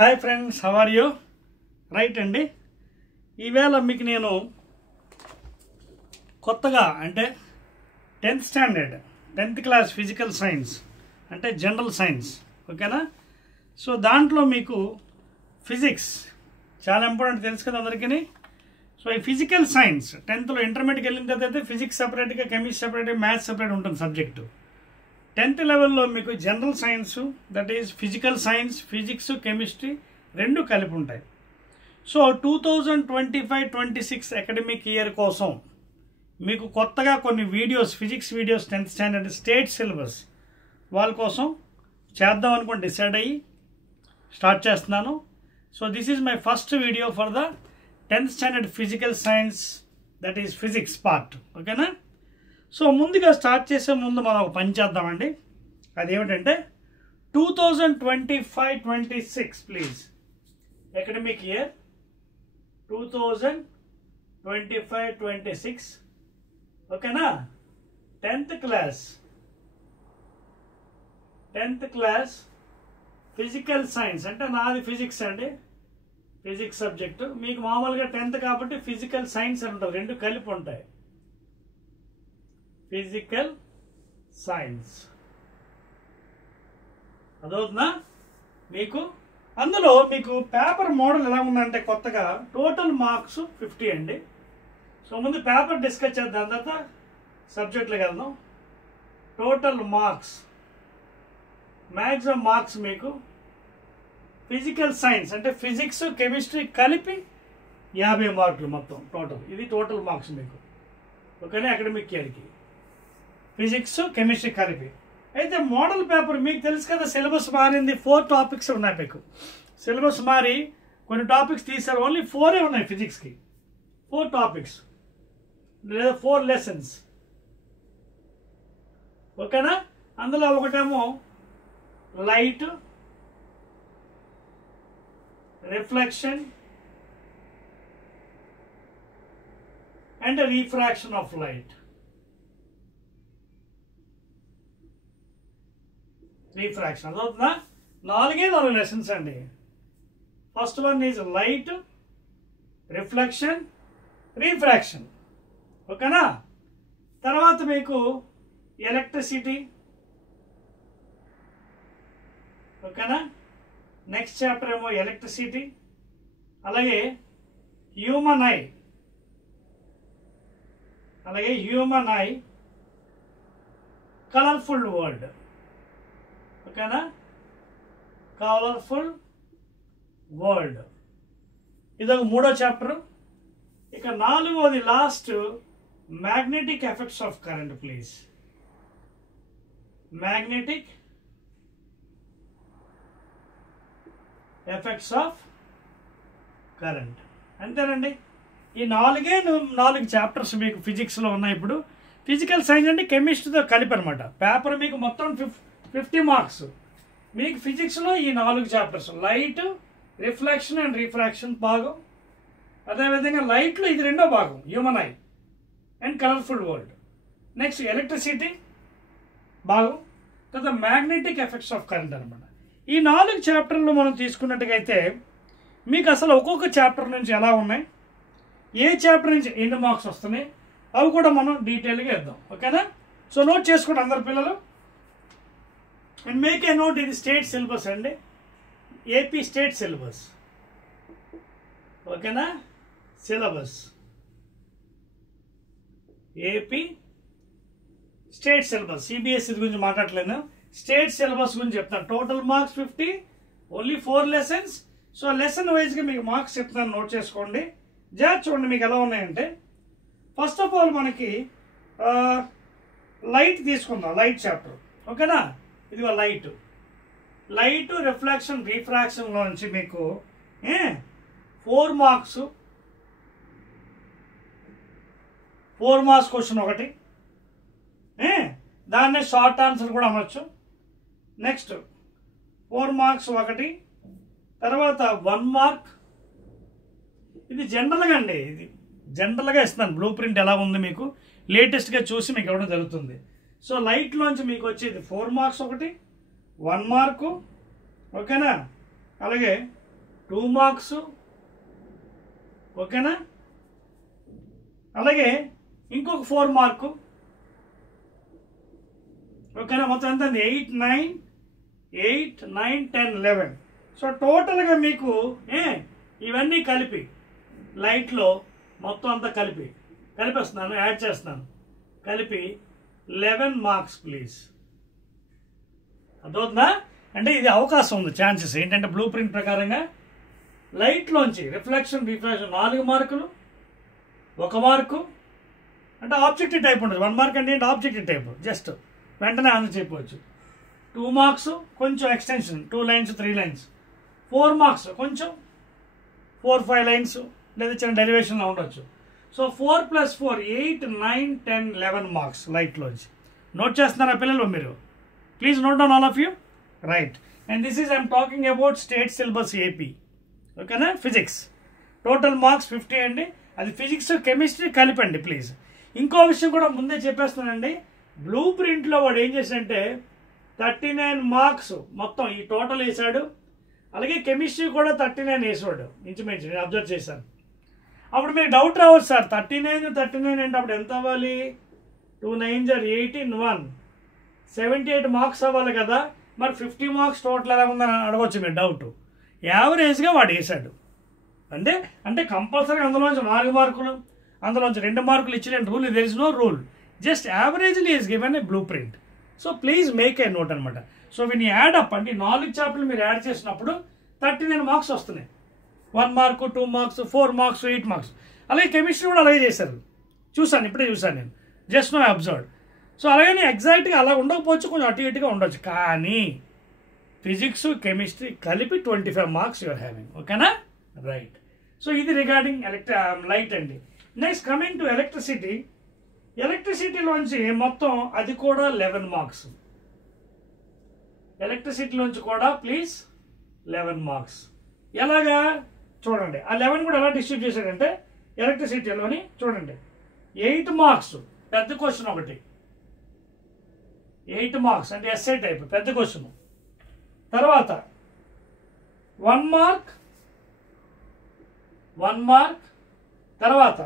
Hi friends, how are you? Right అండి. ఈవేళ మీకు నేను కొత్తగా అంటే 10th standard 10th class physical science అంటే జనరల్ సైన్స్, ఓకేనా? సో దాంట్లో మీకు ఫిజిక్స్ చాలా ఇంపార్టెంట్, తెలుసు కదా అందరికీ. సో ఈ ఫిజికల్ సైన్స్ 10th ఇంటర్మీడియట్కి వెళ్ళిన తర్వాత అయితే ఫిజిక్స్ సపరేట్గా, కెమిస్ట్రీ సపరేట్గా, మ్యాథ్స్ సపరేట్ ఉంటుంది సబ్జెక్టు. 10th లెవెల్లో మీకు general science, that is physical science, physics, chemistry రెండు కలిపి ఉంటాయి. సో 2025-26 అకాడమిక్ ఇయర్ కోసం మీకు కొత్తగా కొన్ని videos, physics videos 10th standard state syllabus వాళ్ళ కోసం చేద్దాం అనుకుని డిసైడ్ అయ్యి స్టార్ట్ చేస్తున్నాను. So this is my first video for the 10th standard physical science, that is physics part, ఓకేనా? సో ముందుగా స్టార్ట్ చేసే ముందు మనం ఒక పని చేద్దామండి. అదేమిటంటే 2025-26 ప్లీజ్, అకాడమిక్ ఇయర్ 2025-26, ఓకేనా? 10th క్లాస్ ఫిజికల్ సైన్స్ అంటే నాది ఫిజిక్స్ అండి, ఫిజిక్స్ సబ్జెక్టు. మీకు మామూలుగా 10th కాబట్టి ఫిజికల్ సైన్స్ అని ఉంటుంది, రెండు కలిపి ఉంటాయి. ఫిజికల్ సైన్స్ అదవుతుందా మీకు? అందులో మీకు పేపర్ మోడల్ ఎలా ఉందంటే కొత్తగా టోటల్ మార్క్స్ 50 అండి. సో ముందు పేపర్ డిస్కస్ చేద్దాం, తర్వాత సబ్జెక్ట్లోకి వెళ్దాం. టోటల్ మార్క్స్, మ్యాక్సిమం మార్క్స్ మీకు ఫిజికల్ సైన్స్ అంటే ఫిజిక్స్, కెమిస్ట్రీ కలిపి 50 మార్కులు మొత్తం టోటల్. ఇది టోటల్ మార్క్స్ మీకు, ఓకేనా? అకాడమిక్ ఇయర్కి ఫిజిక్స్, కెమిస్ట్రీ కలిపి. అయితే మోడల్ పేపర్ మీకు తెలుసు కదా, సిలబస్ మారింది. 4 టాపిక్స్ ఉన్నాయి మీకు. సిలబస్ మారి కొన్ని టాపిక్స్ తీసారు, ఓన్లీ 4 ఉన్నాయి ఫిజిక్స్కి. 4 టాపిక్స్ లేదా 4 లెసన్స్, ఓకేనా? అందులో ఒకటేమో light, reflection and refraction of light. Refraction అదవుతుందా? 4 లెసన్స్ అండి. First one is light, reflection, refraction, ఓకేనా? తర్వాత మీకు ఎలక్ట్రిసిటీ, ఓకేనా? నెక్స్ట్ చాప్టర్ ఏమో ఎలక్ట్రిసిటీ, అలాగే హ్యూమన్ ఐ, కలర్ఫుల్ వరల్డ్, ఓకేనా? కలర్ఫుల్ వరల్డ్ ఇదొక 3వ చాప్టర్. ఇక 4వది last, magnetic effects of current please. Magnetic effects of current. అంతేనండి. ఈ 4 చాప్టర్స్ మీకు ఫిజిక్స్లో ఉన్నాయి. ఇప్పుడు ఫిజికల్ సైన్స్ అంటే కెమిస్ట్రీతో కలిపి అనమాట. పేపర్ మీకు మొత్తం 50 మార్క్స్. మీకు ఫిజిక్స్లో ఈ 4 chapters, light, reflection and refraction భాగం, అదేవిధంగా లైట్లో ఇది 2వ భాగం, human eye and colourful world. Next electricity భాగం, తర్వాత మ్యాగ్నెటిక్ ఎఫెక్ట్స్ ఆఫ్ కరెంట్ అనమాట. ఈ 4 చాప్టర్లు మనం తీసుకున్నట్టుగైతే మీకు అసలు ఒక్కొక్క చాప్టర్ నుంచి ఎలా ఉన్నాయి, ఏ చాప్టర్ నుంచి ఎన్ని మార్క్స్ వస్తున్నాయి, అవి కూడా మనం డీటెయిల్గా ఇద్దాం, ఓకేనా? సో నోట్ చేసుకోండి అందరు పిల్లలు. అండ్ మేక్ ఏ నోట్, ఇది స్టేట్ సిలబస్ అండి, ఏపీ స్టేట్ సిలబస్, ఓకేనా? Syllabus AP state syllabus, CBSE గురించి మాట్లాడలేను, స్టేట్ సిలబస్ గురించి చెప్తాను. Total marks 50, only 4 lessons. So lesson వైజ్గా మీకు మార్క్స్ చెప్తాను, నోట్ చేసుకోండి. జాగ్రత్త చూడండి మీకు ఎలా ఉన్నాయంటే, ఫస్ట్ ఆఫ్ ఆల్ మనకి లైట్ తీసుకుందాం, లైట్ చాప్టర్, ఓకేనా? ఇదిగో లైట్, రిఫ్లెక్షన్, రిఫ్రాక్షన్లో నుంచి మీకు 4 మార్క్స్ క్వశ్చన్ ఒకటి, దాన్నే షార్ట్ ఆన్సర్ కూడా అనొచ్చు. నెక్స్ట్ 4 మార్క్స్ ఒకటి, తర్వాత 1 మార్క్. ఇది జనరల్గా అండి, ఇది జనరల్గా ఇస్తున్నాను. బ్లూ ప్రింట్ ఎలా ఉంది మీకు లేటెస్ట్గా చూసి మీకు ఇవ్వడం జరుగుతుంది. సో లైట్లోంచి మీకు వచ్చేది 4 మార్క్స్ ఒకటి, 1 మార్కు, ఓకేనా? అలాగే 2 మార్క్స్, ఓకేనా? అలాగే ఇంకొక 4 మార్కు, ఓకేనా? మొత్తం ఎంత? 8, 9, 10, 11. సో టోటల్గా మీకు ఇవన్నీ కలిపి లైట్లో మొత్తం అంతా కలిపేస్తున్నాను, యాడ్ చేస్తున్నాను, కలిపి 11 మార్క్స్ ప్లీజ్. అర్థవుతుందా? అంటే ఇది అవకాశం ఉంది, ఛాన్సెస్ ఏంటంటే బ్లూ ప్రింట్ ప్రకారంగా లైట్లోంచి రిఫ్లెక్షన్ 4 మార్కులు, 1 మార్కు అంటే ఆబ్జెక్టివ్ టైప్ ఉంటుంది. 1 మార్క్ అంటే ఏంటి? ఆబ్జెక్టివ్ టైప్, జస్ట్ వెంటనే ఆన్సర్ చెప్పవచ్చు. 2 మార్క్స్ కొంచెం ఎక్స్టెన్షన్, 2 లైన్స్ 3 లైన్స్. 4 మార్క్స్ కొంచెం 4-5 లైన్స్ లేదా చిన్న డెరివేషన్లో ఉండొచ్చు. So 4 + 4 8, 9, 10, 11 marks లైట్లోంచి. నోట్ చేస్తున్నారా పిల్లలు మీరు? Please note down all of you. Right. And this is I'm talking about state syllabus AP, ఓకేనా? ఫిజిక్స్ టోటల్ మార్క్స్ 50 అండి. అది ఫిజిక్స్ కెమిస్ట్రీ కలిపండి ప్లీజ్. ఇంకో విషయం కూడా ముందే చెప్పేస్తున్నానండి, బ్లూ ప్రింట్లో వాడు ఏం చేశాడంటే 39 మార్క్స్ మొత్తం ఈ టోటల్ వేసాడు. అలాగే కెమిస్ట్రీ కూడా 39 వేసాడు ఇంచుమించు, నేను అబ్జర్వ్ చేశాను. అప్పుడు మీకు డౌట్ రావచ్చు, సార్ 39 అంటే అప్పుడు ఎంత అవ్వాలి? 2 9 18, 1 78 మార్క్స్ అవ్వాలి కదా, మరి 50 మార్క్స్ టోటల్ ఎలా ఉందని అడగవచ్చు మీరు డౌట్. యావరేజ్గా వాడు వేసాడు అంటే కంపల్సరీ అందులోంచి 4 మార్కులు, అందులోంచి 2 మార్కులు ఇచ్చిన rule, there is no rule, just averagely is given a blue print. So please make a note అనమాట. సో వీని యాడ్ అప్ అంటే 4 చాప్టర్లు మీరు యాడ్ చేసినప్పుడు 39 మార్క్స్ వస్తున్నాయి. 1 మార్కు, 2 మార్క్స్, 4 మార్క్స్, 8 మార్క్స్. అలాగే కెమిస్ట్రీ కూడా అలాగే చేశారు, ఇప్పుడే చూసాను నేను, జస్ట్ నో అబ్జర్వ్. సో అలాగే ఎగ్జాక్ట్గా అలా ఉండకపోవచ్చు, కొంచెం అటు ఇటుగా ఉండొచ్చు, కానీ ఫిజిక్స్ కెమిస్ట్రీ కలిపి 25 మార్క్స్ యూఆర్ హ్యావింగ్, ఓకేనా? రైట్. సో ఇది రిగార్డింగ్ లైట్ అండి. నెక్స్ట్ కమింగ్ టు ఎలక్ట్రిసిటీలోంచి మొత్తం అది కూడా 11 మార్క్స్. ఎలక్ట్రిసిటీలోంచి కూడా ప్లీజ్ 11 మార్క్స్. ఎలాగా చూడండి, ఆ 11 కూడా ఎలా డిస్ట్రిబ్యూట్ చేశాడంటే ఎలక్ట్రిసిటీలోని చూడండి, 8 మార్క్స్ పెద్ద క్వశ్చన్ ఒకటి, 8 మార్క్స్ అంటే ఎస్ఐ టైప్ పెద్ద క్వశ్చన్. తర్వాత 1 మార్క్, తర్వాత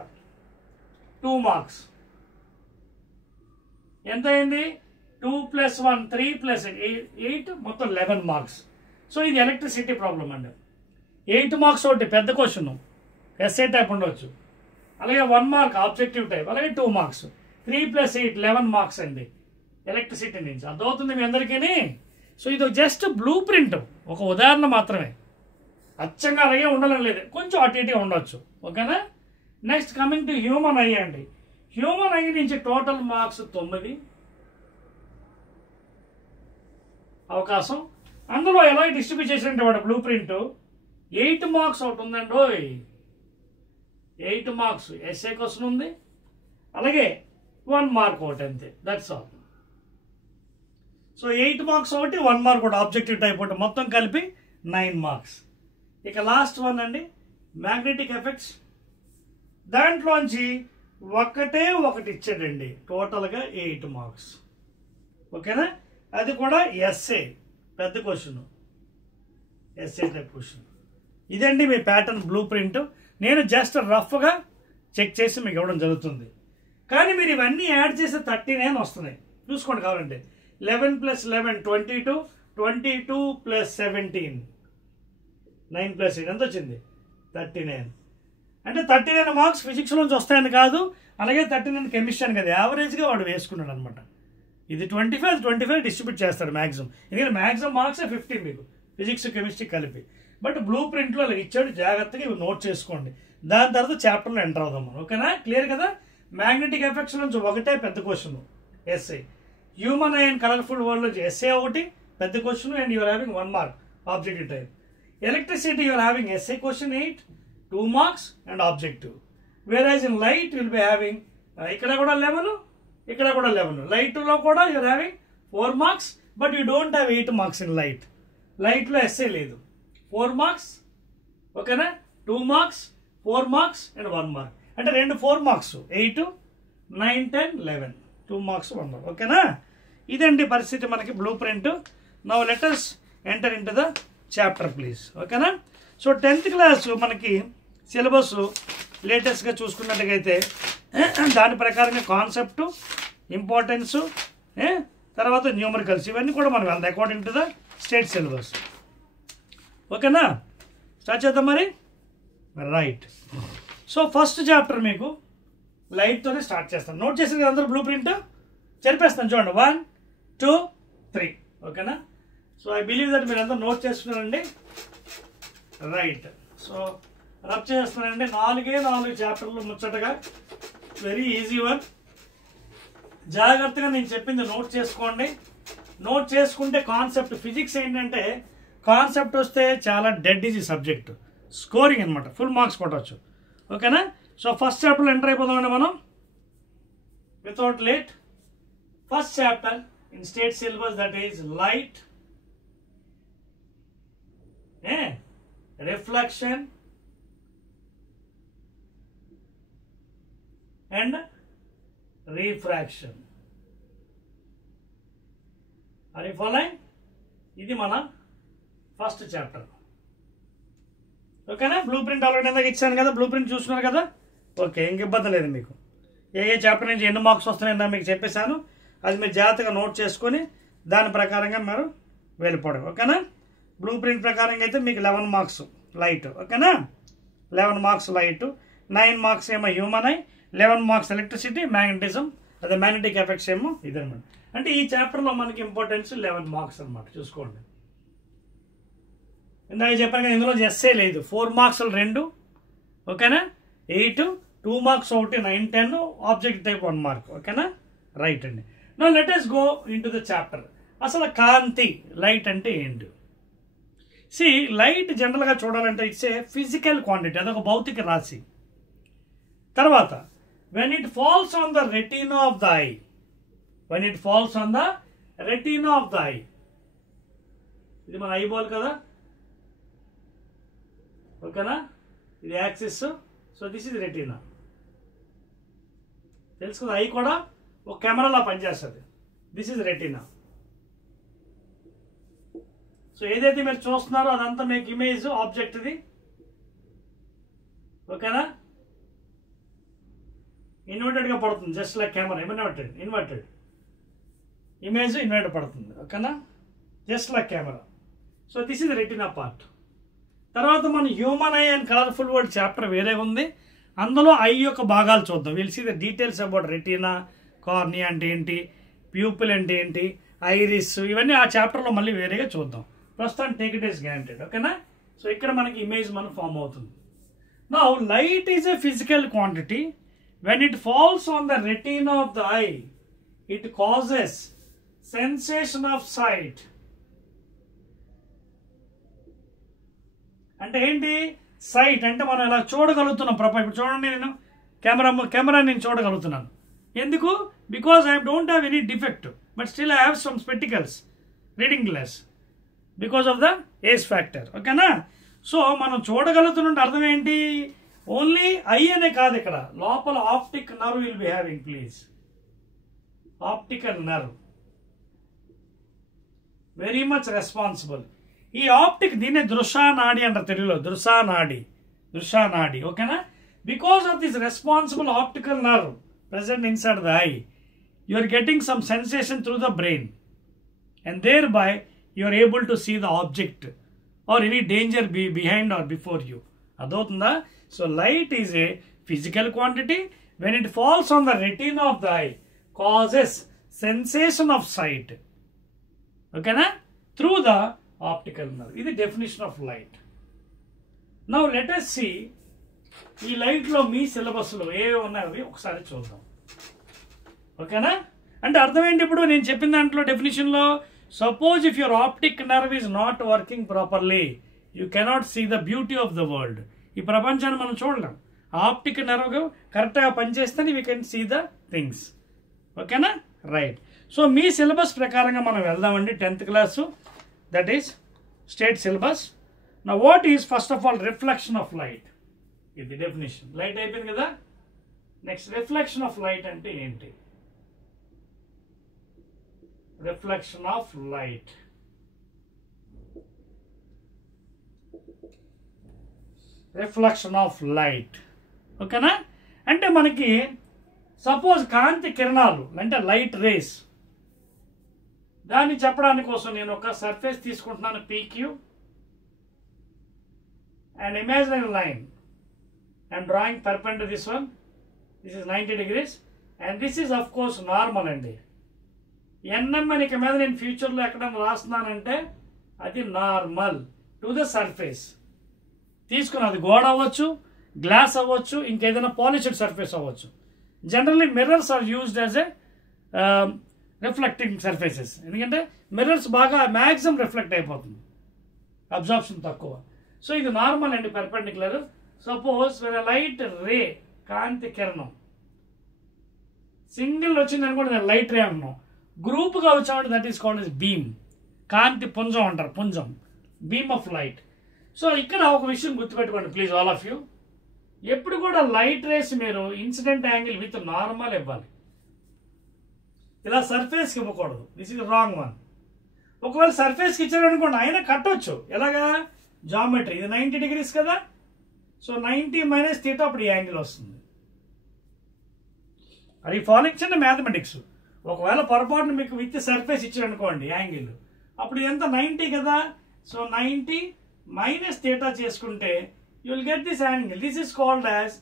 2 మార్క్స్. ఎంత అయింది? 2 + 1 3 + 8 మొత్తం 11 మార్క్స్. సో ఇది ఎలక్ట్రిసిటీ ప్రాబ్లం అండి. 8 మార్క్స్ ఒకటి పెద్ద క్వశ్చన్, ఎస్ఐ టైప్ ఉండవచ్చు. అలాగే 1 మార్క్ ఆబ్జెక్టివ్ టైప్, అలాగే 2 మార్క్స్, 3 + 8 11 మార్క్స్ అండి ఎలక్ట్రిసిటీ నుంచి. అర్థమవుతుంది మీ అందరికీ? సో ఇది జస్ట్ బ్లూ ప్రింట్, ఒక ఉదాహరణ మాత్రమే, అచ్చంగా అలాగే ఉండాలని లేదు, కొంచెం అటు ఇటుగా ఉండొచ్చు, ఓకేనా? Next coming to human I అండి. హ్యూమన్ ఐ నుంచి టోటల్ మార్క్స్ 9 అవకాశం. అందులో ఎలా డిస్ట్రిబ్యూట్ చేసినట్టు వాడు బ్లూ ప్రింట్ 8 మార్క్స్ ఒకటి ఉందండి, 8 మార్క్స్ ఎస్ఏ క్వశ్చన్ ఉంది, అలాగే 1 మార్క్ ఒకటి, అంతే, దట్స్ ఆల్. సో 8 మార్క్స్ ఒకటి, 1 మార్క్ ఒకటి ఆబ్జెక్టివ్ టైప్ ఒకటి, మొత్తం కలిపి 9 మార్క్స్. ఇక లాస్ట్ వన్ అండి, మ్యాగ్నెటిక్ ఎఫెక్ట్స్. దాంట్లోంచి ఒకటి ఇచ్చాడండి, టోటల్గా 8 మార్క్స్, ఓకేనా? అది కూడా ఎస్ఏ పెద్ద క్వశ్చన్, ఎస్ఏ టైప్ క్వశ్చన్. ఇదండి మీ ప్యాటర్న్ బ్లూ ప్రింట్. నేను జస్ట్ రఫ్గా చెక్ చేసి మీకు ఇవ్వడం జరుగుతుంది, కానీ మీరు ఇవన్నీ యాడ్ చేస్తే 39 వస్తున్నాయి. చూసుకోండి కావాలంటే 11 + 11 22, 22 + 17 9 + 8 ఎంత వచ్చింది? 39. అంటే 39 మార్క్స్ ఫిజిక్స్లోంచి వస్తాయని కాదు, అలాగే 39 కెమిస్ట్రీ అని కాదు, యావరేజ్గా వాడు వేసుకున్నాడు అనమాట. ఇది 25 డిస్ట్రిబ్యూట్ చేస్తాడు మ్యాక్సిమం, ఎందుకంటే మ్యాక్సిమం మార్క్స్ 50 మీకు ఫిజిక్స్ కెమిస్ట్రీ కలిపి. బట్ బ్లూ ప్రింట్లో అలా ఇచ్చాడు, జాగ్రత్తగా ఇవి నోట్ చేసుకోండి. దాని తర్వాత చాప్టర్లో ఎంటర్ అవుదాం మనం, ఓకేనా? క్లియర్ కదా? మ్యాగ్నెటిక్ ఎఫెక్ట్స్ నుంచి ఒకటే పెద్ద question S A, human eye and colourful world నుంచి ఎస్ఏ ఒకటి పెద్ద question, and you are having 1 mark objective type. Electricity you are having S A question 8, 2 marks and objective. Whereas in light will be having ఇక్కడ కూడా 11, ఇక్కడ కూడా 11. లైట్లో కూడా you are having 4 marks, but you don't have 8 marks in light. లైట్లో S A లేదు, 4 marks, ఓకేనా? 2 marks, 4 marks and 1 mark, అంటే 2 4 మార్క్స్, 8, 9, 10, 11, 2 మార్క్స్ 1 మార్క్, ఓకేనా? ఇదండి పరిస్థితి మనకి blue print. Now let us enter into the chapter please, ఓకేనా? సో 10th క్లాస్ మనకి సిలబస్ లేటెస్ట్గా చూసుకున్నట్టుగైతే దాని ప్రకారంగా కాన్సెప్టు, ఇంపార్టెన్సు, తర్వాత న్యూమరికల్స్ ఇవన్నీ కూడా మనం వెళ్దాం according to the state syllabus. ఓకేనా, స్టార్ట్ చేద్దాం మరి. రైట్. సో ఫస్ట్ చాప్టర్ మీకు లైట్తోనే స్టార్ట్ చేస్తాను. నోట్ చేసిన కదా అందరూ బ్లూ ప్రింట్ చెరిపేస్తాను చూడండి. 1 2 3. ఓకేనా. సో ఐ బిలీవ్ దట్ మీరు అందరూ నోట్ చేస్తున్నారండి. రైట్. సో రబ్ చేస్తున్నానండి. 4 చాప్టర్లు ముచ్చటగా, వెరీ ఈజీ వన్. జాగ్రత్తగా నేను చెప్పింది నోట్ చేసుకోండి. నోట్ చేసుకుంటే కాన్సెప్ట్ ఫిజిక్స్ ఏంటంటే కాన్సెప్ట్ వస్తే చాలా డెడ్ ఈజీ సబ్జెక్ట్, స్కోరింగ్ అనమాట, ఫుల్ మార్క్స్ కొట్టవచ్చు. ఓకేనా. సో ఫస్ట్ చాప్టర్లో ఎంటర్ అయిపోదామండి మనం without late. First chapter in state syllabus that is light, reflection and refraction. Are you following? ఇది మన ఫస్ట్ చాప్టర్. ఓకేనా. బ్లూ ప్రింట్ ఆల్రెడీ ఇందాక ఇచ్చాను కదా, బ్లూ ప్రింట్ చూస్తున్నారు కదా. ఓకే, ఇంక ఇబ్బంది లేదు మీకు. ఏ చాప్టర్ నుంచి ఎన్ని మార్క్స్ వస్తున్నాయో మీకు చెప్పేశాను. అది మీరు జాగ్రత్తగా నోట్ చేసుకొని దాని ప్రకారంగా మీరు వెళ్ళిపోవడం. ఓకేనా. బ్లూ ప్రింట్ ప్రకారంగా అయితే మీకు 11 మార్క్స్ లైట్. ఓకేనా. 11 మార్క్స్ లైట్, 9 మార్క్స్ ఏమో human I, 11 marks electricity, magnetism, అదే మ్యాగ్నెటిక్ ఎఫెక్ట్స్ ఏమో ఇదనమాట. అంటే ఈ చాప్టర్లో మనకి ఇంపార్టెన్స్ 11 మార్క్స్ అనమాట. చూసుకోండి. ఇందాక చెప్పాను కదా, ఇందులో ఎస్ఏ లేదు. 4 మార్క్స్లు 2. ఓకేనా. 8, 2 మార్క్స్ 1, 9, 10, ఆబ్జెక్ట్ టైప్ 1 మార్క్. ఓకేనా. రైట్ అండి. Now let us go into the chapter. అసలు కాంతి, లైట్ అంటే ఏంటి? సి, లైట్ జనరల్గా చూడాలంటే ఇట్స్ ఏ ఫిజికల్ క్వాంటిటీ, అదొక భౌతిక రాశి. తర్వాత when it falls on the retina of the eye, when it falls on the retina of the eye, ఇది మన ఐబాల్ కదా. ఓకేనా. ఇది axis. So this is retina. తెలుసు కదా, ఐ కూడా ఒక కెమెరాలా పనిచేస్తుంది. This is retina. సో ఏదైతే మీరు చూస్తున్నారో అదంతా మీకు ఇమేజ్ ఆబ్జెక్ట్ ఇది. ఓకేనా. ఇన్వర్టెడ్గా పడుతుంది, just like camera. Inverted image inverted పడుతుంది. ఓకేనా. Just like camera. So this is retina part. తర్వాత మన human eye and colourful world chapter వేరే ఉంది. అందులో ఐ యొక్క భాగాలు చూద్దాం. Will see the details about retina, cornea అంటే ఏంటి, ప్యూపిల్ అంటే ఏంటి, ఐరిస్, ఇవన్నీ ఆ చాప్టర్లో మళ్ళీ వేరేగా చూద్దాం. ప్రస్తుతం టేక్ ఇట్ ఈస్ గ్రాంటెడ్. ఓకేనా. సో ఇక్కడ మనకి ఇమేజ్ మన ఫామ్ అవుతుంది. Now light is a physical quantity. When it falls on the retina of the eye, it causes sensation of sight. అంటే ఏంటి? సైట్ అంటే మనం ఇలా చూడగలుగుతున్నాం. ఇప్పుడు చూడండి, నేను కెమెరా నేను చూడగలుగుతున్నాను. ఎందుకు? Because I don't have any defect, but still I have some spectacles, reading glass, because of the age factor. ఓకేనా. సో మనం చూడగలుగుతున్న అర్థం ఏంటి? ఓన్లీ ఐ అనే కాదు, ఇక్కడ లోపల optic nerve will be having. Please, optical nerve very much responsible. ఈ optic, దీన్ని దృశ్యనాడి అంటారు తెలుగులో. దృశ్యనాడి. ఓకేనా. Because of this responsible optical nerve present inside the eye, you are getting some sensation through the brain, and thereby you are able to see the object or any danger behind or before you. Adotunda. So light is a physical quantity. When it falls on the retina of the eye, causes sensation of sight. Okay na? Through the optical nerve. This is the definition of light. Now let us see ఈ light లో మీ syllabus లో ఏవి ఉన్నాయో ఒకసారి చూద్దాం. ఓకేనా. అంటే అర్థం ఏంటి? ఇప్పుడు నేను చెప్పిన దాంట్లో డెఫినేషన్ లో, suppose if your optic nerve is not working properly, you cannot see the beauty of the world. ఈ ప్రపంచాన్ని మనం చూడలేం. ఆప్టిక్ నర్వ్ కరెక్ట్గా పనిచేస్తే we can see the things. ఓకేనా. రైట్. సో మీ సిలబస్ ప్రకారంగా మనం వెళ్దామండి. 10th class, that is state syllabus. నా what is first of all reflection of light. ఇది డెఫినేషన్. లైట్ అయిపోయింది కదా. నెక్స్ట్ రిఫ్లెక్షన్ ఆఫ్ లైట్ అంటే ఏంటి? Reflection of light. Reflection of light. ఓకేనా? అంటే మనకి సపోజ్ కాంతి కిరణాలు అంటే లైట్ రేస్, దాన్ని చెప్పడానికి కోసం నేను ఒక సర్ఫేస్ తీసుకుంటున్నాను PQ and imaginary line. I am drawing perpendicular this one. This is 90 degrees and this is of course normal అండి. NM అని ఇక మీద నేను ఫ్యూచర్లో ఎక్కడైనా రాస్తున్నానంటే అది నార్మల్ టు ద సర్ఫేస్. తీసుకుని అది గోడ అవ్వచ్చు, గ్లాస్ అవ్వచ్చు, ఇంకేదైనా పాలిష్డ్ సర్ఫేస్ అవ్వచ్చు. Generally mirrors are used as a reflecting surfaces. ఎందుకంటే మిర్రర్స్ బాగా మ్యాక్సిమం రిఫ్లెక్ట్ అయిపోతుంది, అబ్జార్ప్షన్ తక్కువ. సో ఇది నార్మల్ అండి, పెర్పెండిక్యులర్. సపోజ్ లైట్ రే, కాంతి కిరణం సింగిల్ వచ్చింది అనుకోండి, దాన్ని లైట్ రే అంటున్నాం. గ్రూప్గా వచ్చామంటే that is called as beam, కాంతి పుంజం అంటారు, పుంజం, బీమ్ ఆఫ్ లైట్. సో ఇక్కడ ఒక విషయం గుర్తుపెట్టుకోండి ప్లీజ్ ఆల్ ఆఫ్ యూ, ఎప్పుడు కూడా లైట్ రేస్ మీరు ఇన్సిడెంట్ యాంగిల్ విత్ నార్మల్ ఇవ్వాలి, ఇలా సర్ఫేస్కి ఇవ్వకూడదు. This is wrong one. ఒకవేళ సర్ఫేస్కి ఇచ్చారు అనుకోండి, అయినా కట్టవచ్చు. ఎలాగా? జామెట్రీ, ఇది 90 degrees కదా, సో 90 - θ, అప్పుడు ఈ యాంగిల్ వస్తుంది. అది ఫాలోయింగ్ చిన్న మ్యాథమెటిక్స్. ఒకవేళ పొరపాటున మీకు విత్ సర్ఫేస్ ఇచ్చారు అనుకోండి యాంగిల్, అప్పుడు ఎంత 90 కదా, సో 90 - θ చేసుకుంటే you will get this angle. This is called as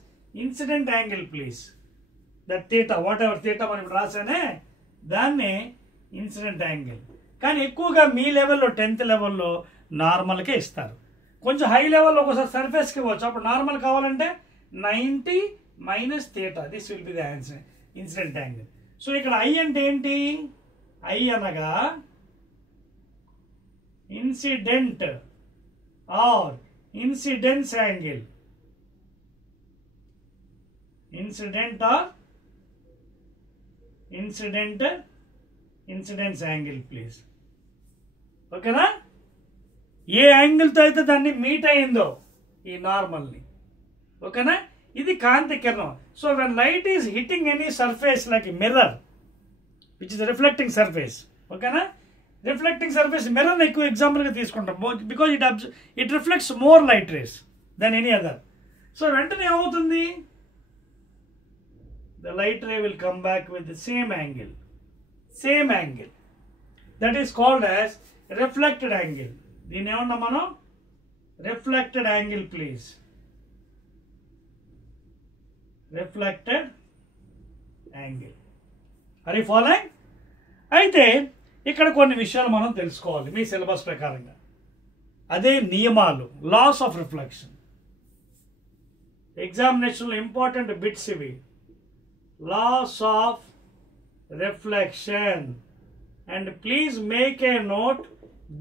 incident angle please. That theta, whatever theta మనం ఇప్పుడు రాసానే దాన్నే ఇన్సిడెంట్ యాంగిల్. కానీ ఎక్కువగా మీ లెవెల్లో 10th లెవెల్లో నార్మల్కే ఇస్తారు. కొంచెం హై లెవెల్లో ఒకసారి సర్ఫేస్కి ఇవ్వచ్చు. అప్పుడు నార్మల్ కావాలంటే 90 - θ. This will be the answer, incident angle. So ఇక్కడ I అంటే ఏంటి? I అనగా incident or incidence angle. Incident or incidence angle please. ఓకేనా? ఏ యాంగిల్తో అయితే దాన్ని మీట్ అయిందో ఈ నార్మల్ని. ఓకేనా? ఇది కాంతి కిరణం. So when light is hitting any surface like mirror which is reflecting surface. ఓకేనా? రిఫ్లెక్టింగ్ సర్ఫేస్ మిర్రర్ని ఎక్కువ ఎగ్జాంపుల్గా తీసుకుంటాం, because it reflects more light rays then any other. So వెంటనే ఏమవుతుంది? The light ray will come back with the same angle. That is called as reflected angle. దీన్ని ఏమన్నా మనం reflected angle please. Reflected angle. Are you following? అయితే ఇక్కడ కొన్ని విషయాలు మనం తెలుసుకోవాలి మీ సిలబస్ ప్రకారంగా. అదే నియమాలు, లాస్ ఆఫ్ రిఫ్లెక్షన్. ఎగ్జామినేషన్లో ఇంపార్టెంట్ బిట్స్ ఇవి. Laws of reflection. And please make a note,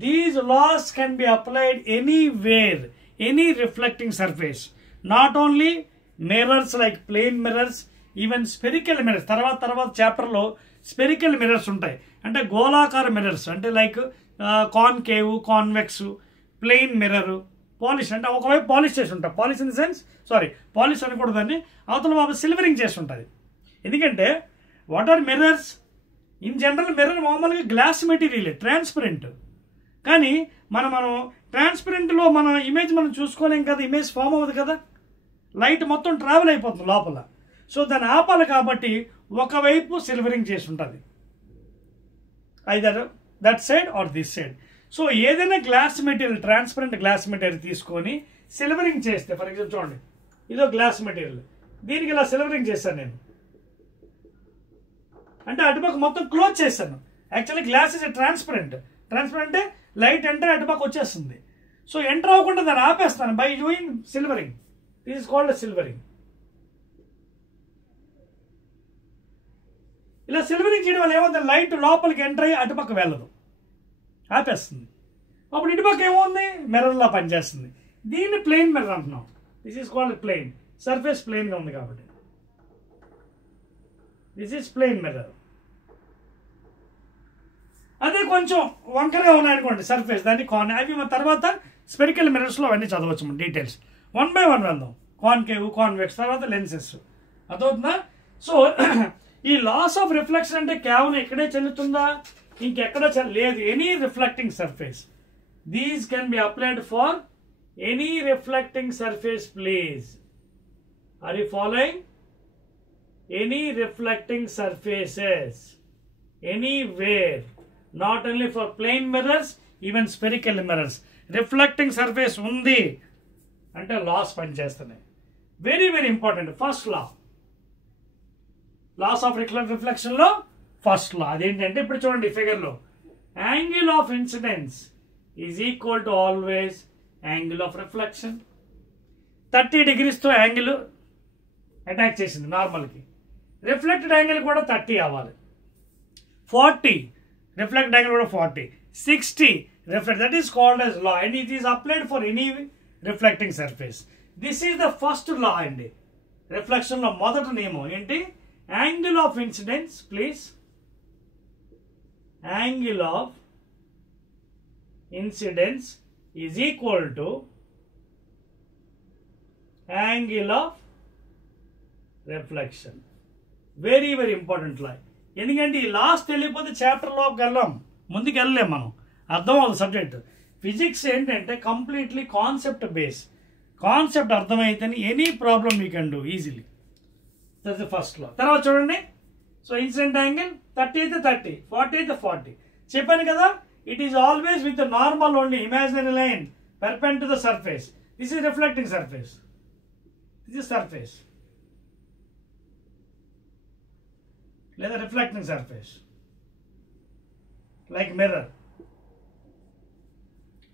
these laws can be applied anywhere, any reflecting surface, not only mirrors like plane mirrors, even spherical mirrors. తర్వాత చాప్టర్లో spherical mirrors ఉంటాయి, అంటే గోళాకార mirrors, అంటే like concave, convex, plane mirror, polish అంటే ఒకవైపు polish చేసి ఉంటాయి. Polish in the sense, sorry polish అనకూడదని, అవతల బాబు సిల్వరింగ్ చేసి ఉంటుంది. ఎందుకంటే what are mirrors? In general mirror మామూలుగా గ్లాస్ మెటీరియల్, ట్రాన్స్పరెంట్. కానీ మనం ట్రాన్స్పరెంట్లో మన ఇమేజ్ మనం చూసుకోలేం కదా, ఇమేజ్ ఫామ్ అవ్వదు కదా, లైట్ మొత్తం ట్రావెల్ అయిపోతుంది లోపల. సో దాన్ని ఆపాలి కాబట్టి ఒకవైపు సిల్వరింగ్ చేసి ఉంటుంది, either that side or this side. So ఏదైనా glass material, transparent glass material తీసుకొని సిల్వరింగ్ చేస్తే, ఫర్ ఎగ్జాంపుల్ చూడండి, ఇదో గ్లాస్ మెటీరియల్, దీనికి ఇలా సిల్వరింగ్ చేశాను నేను, అంటే అటుపక్క మొత్తం క్లోజ్ చేశాను. యాక్చువల్లీ గ్లాస్ ఇస్ ట్రాన్స్పరెంట్ అంటే లైట్ ఎంటర్ అటుపక్క వచ్చేస్తుంది. సో ఎంటర్ అవ్వకుండా దాన్ని ఆపేస్తాను by doing silvering. This is called silvering. ఇలా సిల్వరింగ్ చేయడం వల్ల ఏమవుతుంది? లైట్ లోపలికి ఎంటర్ అయ్యి అటుపక్క వెళ్ళదు, ఆపేస్తుంది. అప్పుడు ఇటుపక్క ఏమవుతుంది? మిర్రర్లా పనిచేస్తుంది. దీన్ని ప్లెయిన్ మిర్రర్ అంటున్నాం. This is called plain, surface ప్లెయిన్గా ఉంది కాబట్టి దిస్ ఈస్ ప్లెయిన్ మిర్రర్. అదే కొంచెం వంకరగా ఉన్నాయనుకోండి సర్ఫేస్, దాన్ని అవి తర్వాత స్పెరికల్ మిర్రర్స్లో అవన్నీ చదవచ్చు మనం డీటెయిల్స్. 1 by 1 వెళ్దాం. కాన్కేవ్, కాన్వెక్స్, తర్వాత లెన్సెస్. అదవుతుందా? సో ఈ లాస్ ఆఫ్ రిఫ్లెక్షన్ అంటే కేవలం ఇక్కడే చెల్లుతుందా, ఇంకెక్కడ లేదు? Any reflecting surface, these can be applied for any reflecting surface please. Are you following? Any reflecting surfaces anywhere, not only for plane mirrors, even spherical mirrors. Reflecting surface ఉంది అంటే laws పనిచేస్తున్నాయి. Very very important. First law, laws of రిఫ్లెక్షన్లో first law అదేంటంటే ఇప్పుడు చూడండి ఫిగర్లో, angle of incidence is equal to always angle of reflection. 30 degreesతో angle attack చేసింది నార్మల్కి, రిఫ్లెక్టెడ్ యాంగిల్ కూడా 30 అవ్వాలి. 40 రిఫ్లెక్టెడ్ యాంగిల్ కూడా 40, 60 reflect. That is called as law and it is applied for any reflecting surface. This is the first law అండి. రిఫ్లెక్షన్లో మొదటి నియమం ఏంటి? Angle of incidence please, angle of incidence is equal to angle of reflection. Very very important లా. ఎందుకంటే ఈ last తెలియకపోతే చాప్టర్లోకి వెళ్ళాం, ముందుకు వెళ్ళలేం మనం, అర్థం అవుతుంది సబ్జెక్ట్. ఫిజిక్స్ ఏంటంటే కంప్లీట్లీ కాన్సెప్ట్ బేస్. కాన్సెప్ట్ అర్థమైతేనే any problem you can do easily. That's the first law. తర్వాత చూడండి, సో ఇన్సిడెంట్ యాంగిల్ 30 అయితే 30, 40 అయితే 40. చెప్పాను కదా, it is always with normal only, imaginary line perpendicular to the surface. This is reflecting surface. This is surface. Let the reflecting surface, like mirror.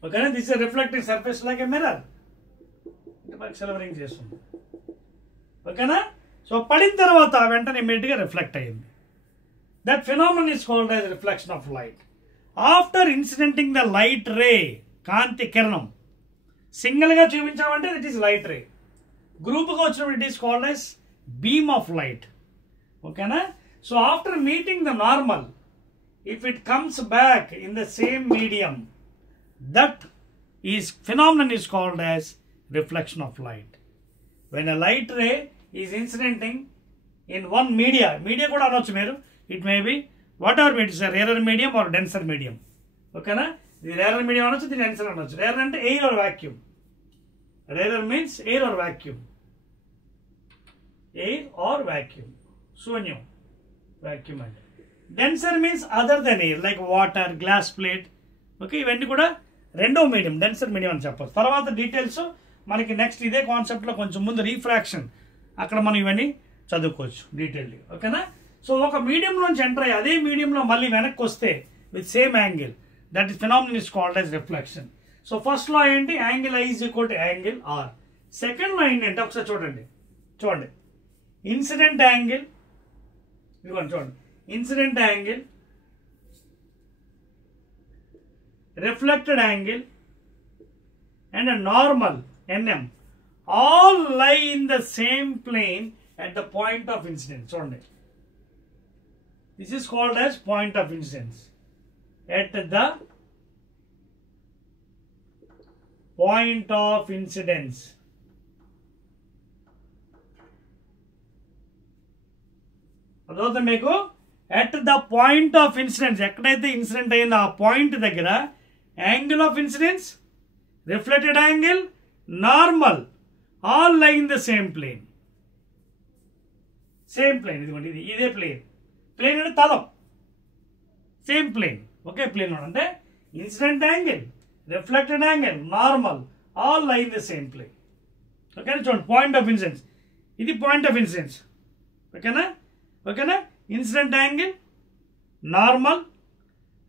Okay, this is a reflecting surface like a mirror. Silvering చేస్తుంది. ఓకేనా? So పడిన తర్వాత వెంటనే ఇమ్మీడియట్గా reflect అయ్యింది. That phenomenon is called as reflection of light. After incidenting the light ray, కాంతి కిరణం సింగిల్గా చూపించామంటే ఇట్ ఈస్ లైట్ రే, గ్రూప్గా వచ్చినప్పుడు it is called as beam of light. ఓకేనా? So after meeting the normal, if it comes back in the same medium, that is phenomenon is called as reflection of light. When a light ray is incidenting in one media kuda anochu meru, it may be whatever it is, a rarer medium or denser medium. Okay na? The rarer medium anochu, the denser anochu. Rarer ante air or vacuum. Rarer means air or vacuum. Air or vacuum. Shunyo, vacuum ante. Denser means other than air, like water, glass plate. Okay, ఇవన్నీ కూడా రెండో medium, denser medium అని చెప్పచ్చు. తర్వాత details మనకి next ఇదే కాన్సెప్ట్లో కొంచెం ముందు రీఫ్రాక్షన్, అక్కడ మనం ఇవన్నీ చదువుకోవచ్చు డీటెయిల్గా. ఓకేనా? సో ఒక మీడియం నుంచి ఎంటర్ అయ్యి అదే మీడియంలో మళ్ళీ వెనక్కి వస్తే with same angle, that is phenomenon is called as reflection. So first law ఏంటి? Angle I is equal to angle R. Second law ఏంటంటే ఒకసారి చూడండి, ఇన్సిడెంట్ యాంగిల్, ఇదిగోండి చూడండి, incident angle, reflected angle and a normal NM all lie in the same plane at the point of incidence. This is called as point of incidence. At the point of incidence, అదొక మీకు at the point of incidence, ఎక్కడైతే incident అయిందో ఆ point దగ్గర angle of incidence, reflected angle, normal all lie in the same plane. Same plane, ఇదిగోండి ఇదే plane. Plane అంటే తలం, సేమ్ ప్లేన్. ఓకే, ప్లేన్ అంటే incident angle, reflected angle, normal all lie in the same plane. ఓకేనా? చూడండి, point of incidence, ఇది point of incidence. ఓకేనా? Incident angle, normal,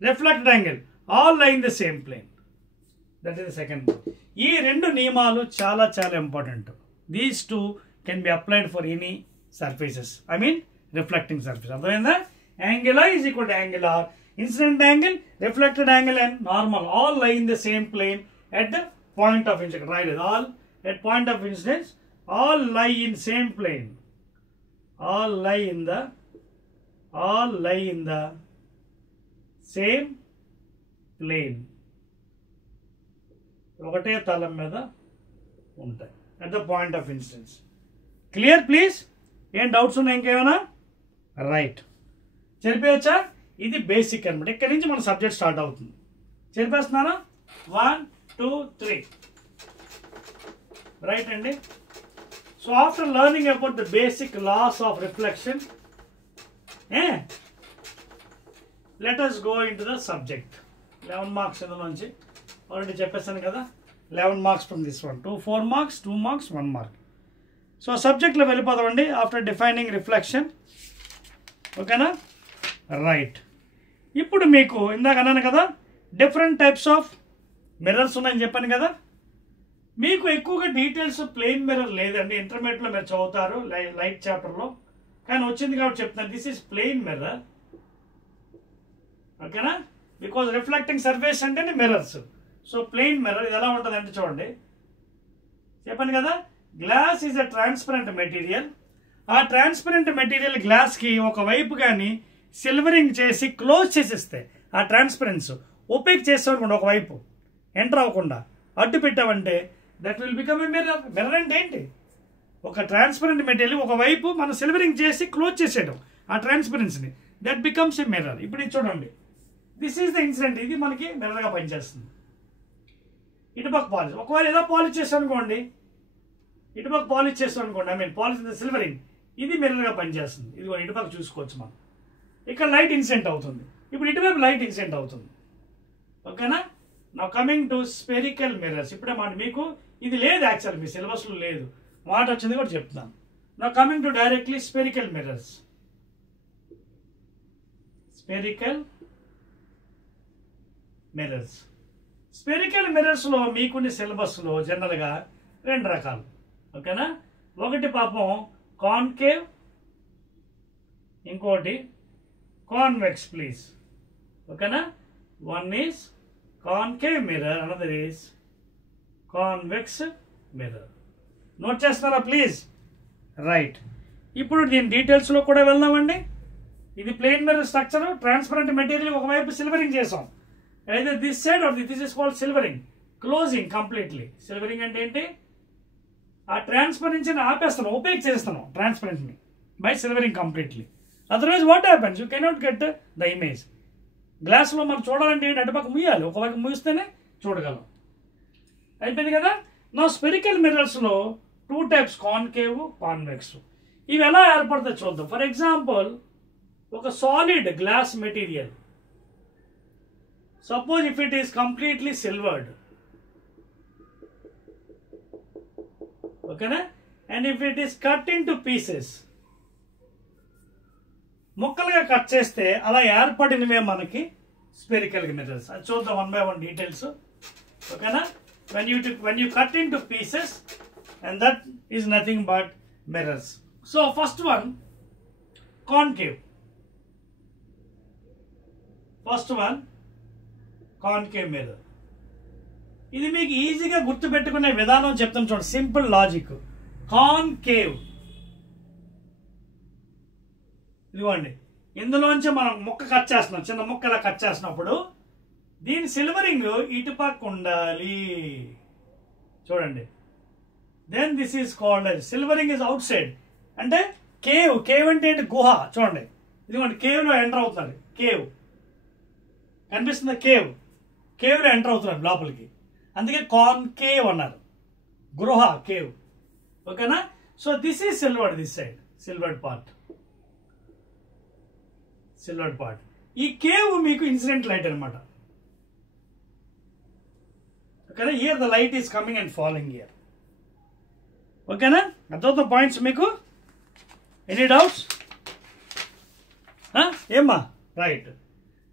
reflected angle all lie in the same plane. That is the second one. ఈ రెండు నియమాలు చాలా చాలా important. These two can be applied for any surfaces, I mean reflecting surface. అర్థమైందా? Angle I is equal to angle R. Incident angle, reflected angle and normal all lie in the same plane at the point of incidence. Right, all at point of incidence all lie in same plane. All lie in the same plane. ఒకటే తలం మీద ఉంటాయి at the point of incidence. Clear please? ఏం doubts ఉన్నాయి ఇంకేమైనా? Right, చెరిపేయచ్చా? ఇది basic అనమాట. ఇక్కడి నుంచి మన సబ్జెక్ట్ స్టార్ట్ అవుతుంది. చెరిపేస్తున్నానా? 1 2 3. రైట్ అండి. So after learning about the basic laws of reflection, let us go into the subject. 11 marks ఇందులోంచి ఆల్రెడీ చెప్పేసాను కదా. 11 marks from this one, 4 marks, 2 marks, 1 mark. So సబ్జెక్ట్లో వెళ్ళిపోదామండి. ఆఫ్టర్ డిఫైనింగ్ రిఫ్లెక్షన్, ఓకేనా. Right, ఇప్పుడు మీకు ఇందాక అన్నాను కదా డిఫరెంట్ టైప్స్ ఆఫ్ మిర్రర్స్ ఉన్నాయని చెప్పాను కదా. మీకు ఎక్కువగా డీటెయిల్స్ ప్లెయిన్ మిర్రర్ లేదండి, ఇంటర్మీడియట్లో మీరు చదువుతారు లైట్ చాప్టర్లో, కానీ వచ్చింది కాబట్టి చెప్తున్నాను. దిస్ ఈజ్ ప్లెయిన్ మిర్రర్, ఓకేనా. బికాజ్ రిఫ్లెక్టింగ్ సర్ఫేస్ అంటేనే మిర్రర్స్. సో ప్లెయిన్ మిర్రర్ ఇది ఎలా ఉంటుంది అంటే చూడండి, చెప్పాను కదా, glass is a transparent material. ఆ ట్రాన్స్పరెంట్ మెటీరియల్ గ్లాస్కి ఒకవైపు కానీ సిల్వరింగ్ చేసి క్లోజ్ చేసేస్తే ఆ ట్రాన్స్పరెన్స్ ఒపేక్ చేస్తామనుకోండి, ఒకవైపు ఎంటర్ అవ్వకుండా అడ్డు పెట్టామంటే that will become a mirror. Mirror అంటే ఏంటి? ఒక ట్రాన్స్పరెంట్ మెటీరియల్ ఒకవైపు మనం సిల్వరింగ్ చేసి క్లోజ్ చేసేయడం ఆ ట్రాన్స్పరెన్స్ని, దట్ బికమ్స్ ఎ మిర్రర్. ఇప్పుడు ఇది చూడండి, దిస్ ఈజ్ ద ఇన్సిడెంట్, ఇది మనకి మిర్రర్గా పనిచేస్తుంది. ఇటుపక్క పాలిష్, ఒకవేళ ఏదో పాలిష్ చేస్తాం అనుకోండి, ఇటుపక్క పాలిష్ చేస్తాం అనుకోండి, ఐ మీన్ పాలిష్ సిల్వరింగ్, ఇది మిర్రర్గా పనిచేస్తుంది. ఇది కూడా ఇటుపక్క చూసుకోవచ్చు మనం. ఇక్కడ లైట్ ఇన్సిడెంట్ అవుతుంది, ఇప్పుడు ఇటువైపు లైట్ ఇన్సిడెంట్ అవుతుంది, ఓకేనా. నా కమింగ్ టు స్పెరికల్ మిర్రర్స్. ఇప్పుడే మాట మీకు ఇది లేదు, యాక్చువల్ మీ సిలబస్లో లేదు, మాట వచ్చింది కూడా చెప్తున్నాను. నా coming to directly spherical mirrors. Spherical mirrors, spherical మిర్రర్స్లో మీకున్న సిలబస్లో జనరల్గా 2 రకాలు, ఓకేనా. ఒకటి పాపం కాన్కేవ్, ఇంకోటి కాన్వెక్స్ ప్లీజ్, ఓకేనా. One is concave mirror, another is convex mirror. Note చేస్తున్నారా ప్లీజ్? రైట్, ఇప్పుడు దీని డీటెయిల్స్లో కూడా వెళ్దామండి. ఇది plane mirror structure, transparent material ఒకవైపు సిల్వరింగ్ చేసాం, either this side or this is called silvering, closing completely. Silvering అంటే ఏంటి? ఆ ట్రాన్స్పరెన్సీని ఆపేస్తాను, ఓపేక్ చేస్తాను ట్రాన్స్పరెంట్ని by silvering completely. Otherwise what happens, you cannot get the image. గ్లాస్లో మనం చూడాలంటే ఏంటి, అటుపక్క ముయ్యాలి, ఒకవైపు ముగిస్తేనే చూడగలం. అయిపోయింది కదా. నా స్పెరికల్ మిర్రర్స్లో 2 టైప్స్, కాన్కేవ్, కాన్వెక్స్. ఇవి ఎలా ఏర్పడతాయి చూద్దాం. ఫర్ ఎగ్జాంపుల్, ఒక solid glass material, suppose if it is completely silvered, okay na, and if it is cut into pieces, ముక్కలుగా కట్ చేస్తే అలా ఏర్పడినవే మనకి స్పెరికల్ మిర్రర్స్. అది చూద్దాం 1 by 1 డీటెయిల్స్, ఓకేనా. when you cut into pieces, and that is nothing but mirrors. So first one, concave. First one, concave mirror. ఇది మీకు ఈజీగా గుర్తుపెట్టుకునే విధానం చెప్తాం చూడండి, సింపుల్ లాజిక్. కాన్కేవ్, ఇదిగోండి, ఇందులోంచి మనం ముక్క కట్ చేస్తున్నాం, చిన్న ముక్క ఇలా కట్ చేసినప్పుడు దీని సిల్వరింగ్ ఇటుపక్క ఉండాలి, చూడండి. Then this is called silvering is outside. అంటే కేవ్, కేవ్ అంటే ఏంటి? గుహ. చూడండి, ఇదిగోండి, కేవ్లో ఎంటర్ అవుతున్నారు, కేవ్ కనిపిస్తుంది, కేవ్, కేవ్లో ఎంటర్ అవుతున్నారు లోపలికి, అందుకే కాన్కేవ్ అన్నారు, గృహ, కేవ్, ఓకేనా. So this is silvered, this side silvered part, silvered part. ఈ కేవ్ మీకు ఇన్సిడెంట్ లైట్ అనమాట, ఓకేనా. Here the light is coming and following here, ఓకేనా. అర్థవుతున్న పాయింట్స్ మీకు? Any doubts? ఏమ్మా? రైట్.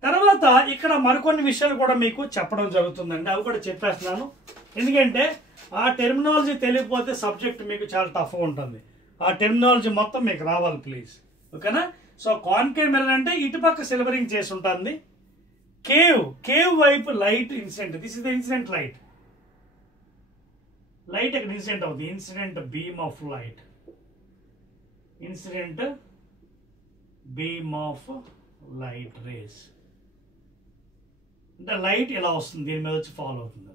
తర్వాత ఇక్కడ మరికొన్ని విషయాలు కూడా మీకు చెప్పడం జరుగుతుందండి, అవి కూడా చెప్పేస్తున్నాను. ఎందుకంటే ఆ టెర్మినాలజీ తెలియకపోతే సబ్జెక్ట్ మీకు చాలా టఫ్గా ఉంటుంది. ఆ టెర్మినాలజీ మొత్తం మీకు రావాలి ప్లీజ్, ఓకేనా. సో కాన్కేవ్ మిర్రర్ అంటే ఇటుపక్క సిల్వరింగ్ చేసి ఉంటుంది. కేవ్, కేవ్ వైపు light incident, this is the incident light. Light ఇక్కడ ఇన్సిడెంట్ అవుతుంది, incident beam of light, incident beam of light race. అంటే లైట్ ఇలా వస్తుంది, దీని మీద వచ్చి ఫాలో అవుతుంది,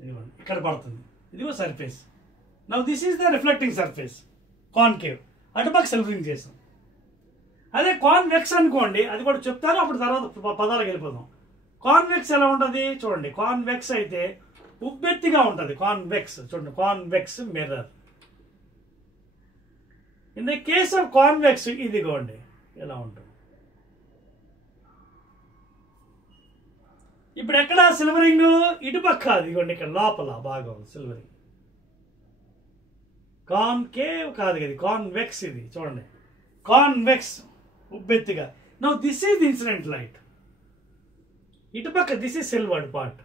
ఇదిగోండి ఇక్కడ పడుతుంది, ఇదిగో surface. Now this is the reflecting surface, concave, అటుపక్క సిల్వరింగ్ చేసాం. అదే కాన్వెక్స్ అనుకోండి, అది కూడా చెప్తాను, అప్పుడు తర్వాత పదాలకు వెళ్ళిపోదాం. కాన్వెక్స్ ఎలా ఉంటుంది చూడండి. కాన్వెక్స్ అయితే ఉబ్బెత్తిగా ఉంటుంది. కాన్వెక్స్ చూడండి, convex mirror. In the case of convex ఇదిగోండి ఎలా ఉంటుంది. ఇప్పుడు ఎక్కడ సిల్వరింగ్? ఇటుపక్క ఇదిగోండి, ఇక్కడ లోపల భాగం సిల్వరింగ్. కాన్కేవ్ కాదు కదా, కాన్వెక్స్ ఇది చూడండి, కాన్వెక్స్ ఉబ్బెత్తిగా. Now this is incident light. ఇటుపక్క దిస్ ఈజ్ సిల్వర్డ్ పార్ట్.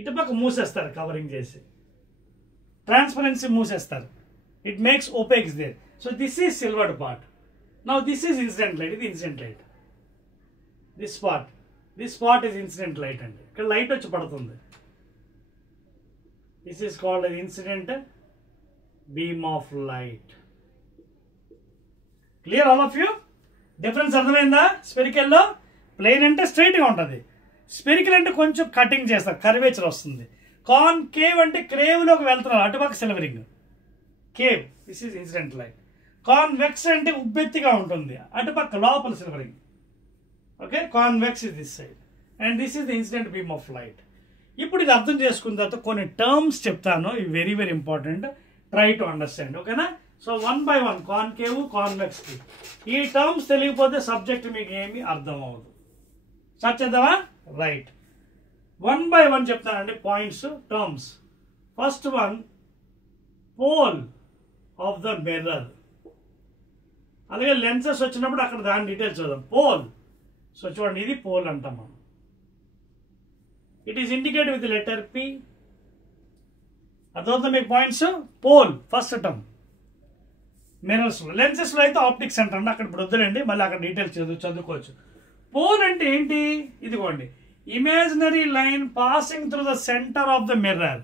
ఇటుపక్క మూసేస్తారు కవరింగ్ చేసి, ట్రాన్స్పరెన్సీ మూసేస్తారు. It makes opaques there. So this is silvered part. Now this is incident light. ఇది incident light. This part is incident light అండి. ఇక్కడ light వచ్చి పడుతుంది. This is called incident beam of light. Clear all of you? Difference అర్థమైందా? స్పెరికల్లో plain అంటే స్ట్రైట్గా ఉంటుంది, స్పెరికల్ అంటే కొంచెం కటింగ్ చేస్తారు, కర్వేచర్ వస్తుంది. కాన్కేవ్ అంటే క్రేవ్లోకి వెళ్తున్నారు, అటుపక్క సిల్వరింగ్. Cave this is incident light. Convex అంటే ఉబ్బెత్తిగా ఉంటుంది, అటుపక్క లోపల silvering. Okay, convex is this side and this is the incident beam of light. ఇప్పుడు ఇది అర్థం చేసుకున్న తర్వాత కొన్ని టర్మ్స్ చెప్తాను, ఇవి very very important. Try to understand. ఓకేనా? So 1 by 1 concave, convex. ఈ టర్మ్స్ తెలియకపోతే సబ్జెక్ట్ మీకు ఏమీ అర్థం అవ్వదు. స్టార్ట్ చేద్దామా? రైట్. 1 by 1 చెప్తానండి points, terms. First one, pole of the mirror. అలాగే లెన్సెస్ వచ్చినప్పుడు అక్కడ దాని డీటెయిల్స్ చూద్దాం. పోల్. సో చూడండి, ఇది పోల్ అంటాం మనం. It is indicated with letter P. అర్థమవుతుంది మీకు పాయింట్స్? Pole first term. మిర్రర్స్లో, లెన్సెస్లో అయితే ఆప్టిక్ సెంటర్ అంటే అక్కడ ఇప్పుడు వద్దులేండి, మళ్ళీ అక్కడ డీటెయిల్స్ చదువుకోవచ్చు. పోల్ అంటే ఏంటి? ఇదిగోండి, imaginary line passing through the centre of the mirror.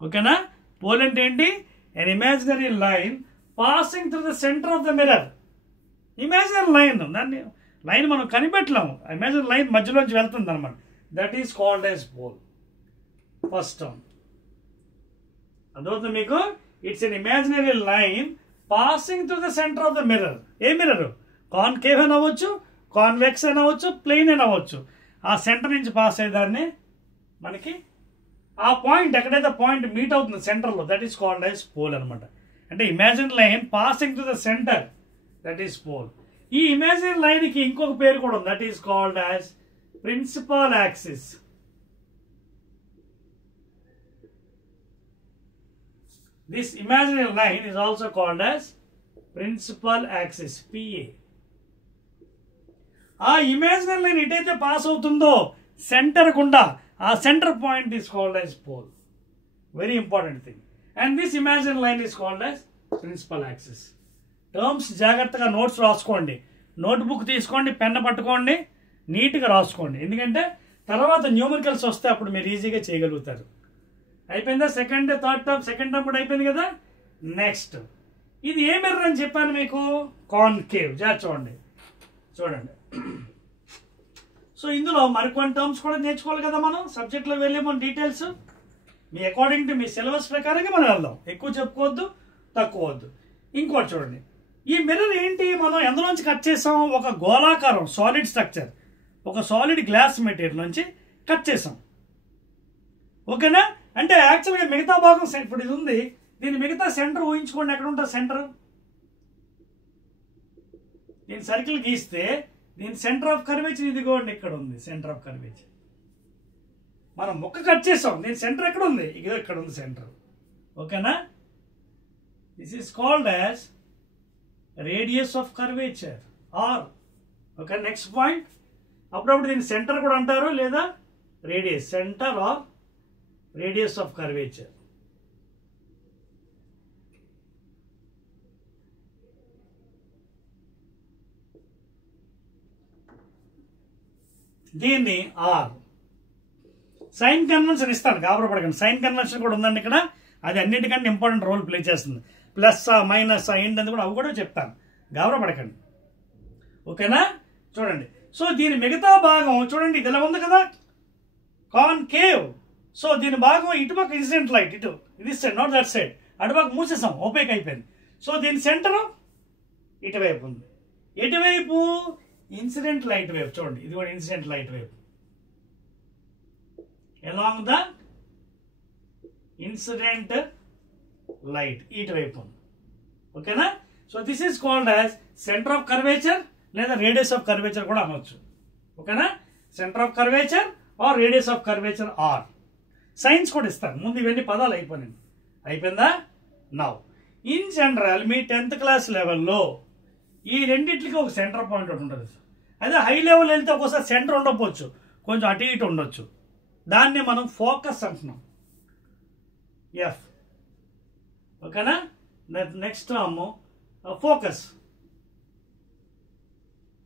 ఓకేనా? పోల్ అంటే ఏంటి? an imaginary line passing through the center of the mirror. Imaginary line, దాన్ని లైన్ మనం కనిపెట్టలేము, ఇమాజినరీ లైన్ మధ్యలోంచి వెళ్తుంది అనమాట. That is called as pole. First term అర్థమవుతుంది మీకు? It's an imaginary line passing through the centre of the mirror. ఏ mirror? Concave అని అవ్వచ్చు, కాన్వెక్స్ అని అవ్వచ్చు, ప్లెయిన్ అని అవ్వచ్చు. ఆ సెంటర్ నుంచి పాస్ అయ్యేదాన్ని మనకి ఆ పాయింట్ ఎక్కడైతే పాయింట్ మీట్ అవుతుంది సెంటర్లో, that is called as pole అనమాట. అంటే imaginary line passing to the centre, that is pole. ఈ ఇమాజినరీ లైన్కి ఇంకొక పేరు కూడా ఉంది, that is called as principal axis. This imaginary line is also called as principal axis, PA. ఆ imaginary line ఎటైతే పాస్ అవుతుందో సెంటర్ గుండా, ఆ centre point is called as pole. Very important thing. And this imaginary line is called as principal axis. Terms జాగ్రత్తగా notes రాసుకోండి, notebook తీసుకోండి, pen పట్టుకోండి, నీట్గా రాసుకోండి. ఎందుకంటే తర్వాత న్యూమరికల్స్ వస్తే అప్పుడు మీరు ఈజీగా చేయగలుగుతారు. అయిపోయిందా? Second third term, second term కూడా అయిపోయింది కదా. నెక్స్ట్, ఇది ఏ మిర్రర్ అని చెప్పాను మీకు? కాన్కేవ్. చూడండి చూడండి. సో ఇందులో మరికొన్ని టర్మ్స్ కూడా నేర్చుకోవాలి కదా మనం, సబ్జెక్ట్లో వెళ్ళే మన details me according to me syllabus ప్రకారంగా మనం వెళ్దాం. ఎక్కువ చెప్పుకోవద్దు, తక్కువ వద్దు. ఇంకోటి చూడండి, ఈ మిర్రర్ ఏంటి, మనం ఎందులోంచి కట్ చేసాం? ఒక గోళాకారం సాలిడ్ స్ట్రక్చర్, ఒక సాలిడ్ గ్లాస్ మెటీరియల్ నుంచి కట్ చేసాం. ఓకేనా? అంటే యాక్చువల్గా మిగతా భాగం ఇప్పుడు ఇది ఉంది, దీని మిగతా సెంటర్ ఊహించుకోండి. ఎక్కడ ఉంటుంది సెంటర్? దీని సర్కిల్ గీస్తే దీని సెంటర్ ఆఫ్ కర్వేచర్ ఇదిగోండి, ఇక్కడ ఉంది సెంటర్ ఆఫ్ కర్వేచర్. మనం ముక్క కట్ చేసాం, దీని సెంటర్ ఎక్కడ ఉంది? ఇదో ఇక్కడ ఉంది సెంటర్. ఓకేనా? This is called as radius of curvature R. Okay, next point. అప్పుడప్పుడు దీని సెంటర్ కూడా అంటారు, లేదా radius, centre or radius of curvature. దీన్ని ఆర్. సైన్ కన్వెన్షన్ ఇస్తాను, గాబరపడకండి. సైన్ కన్వెన్షన్ కూడా ఉందండి ఇక్కడ, అది అన్నిటికంటే ఇంపార్టెంట్ రోల్ ప్లే చేస్తుంది. ప్లస్ మైనస్ ఏంటంటే కూడా అవి కూడా చెప్తాను, గాబరపడకండి. ఓకేనా? చూడండి. సో దీని మిగతా భాగం చూడండి, ఇది ఇలా ఉంది కదా, కాన్కేవ్. సో దీని భాగం ఇటుపక్క ఇన్సిడెంట్ లైట్, ఇటు ఇది సైడ్, నాట్ దట్ సైడ్. అటుపక్క మూసేసాం, ఓపేక్ అయిపోయింది. సో దీని సెంటర్ ఇటువైపు ఉంది. ఎటువైపు? ఇన్సిడెంట్ లైట్ వైపు. చూడండి, ఇది కూడా ఇన్సిడెంట్ లైట్ వైపు. along the incident light ఇటువైపు ఉంది. ఓకేనా? So this is called as centre of curvature లేదా రేడియస్ ఆఫ్ కర్వేచర్ కూడా అనవచ్చు. ఓకేనా? Centre of curvature are radius of curvature are science కూడా ఇస్తాను. ముందు ఇవన్నీ పదాలు అయిపోయిందా? Now in general me 10th class లెవెల్లో ఈ రెండింటికి ఒక సెంటర్ పాయింట్ ఒకటి ఉంటుంది. అదే హై లెవెల్ వెళ్తే ఒక్కోసారి సెంటర్ ఉండకపోవచ్చు, కొంచెం అటు ఇటు ఉండొచ్చు. దాన్ని మనం ఫోకస్ అంటున్నాం. ఎఫ్. ఓకేనా? నెక్స్ట్ టర్మ్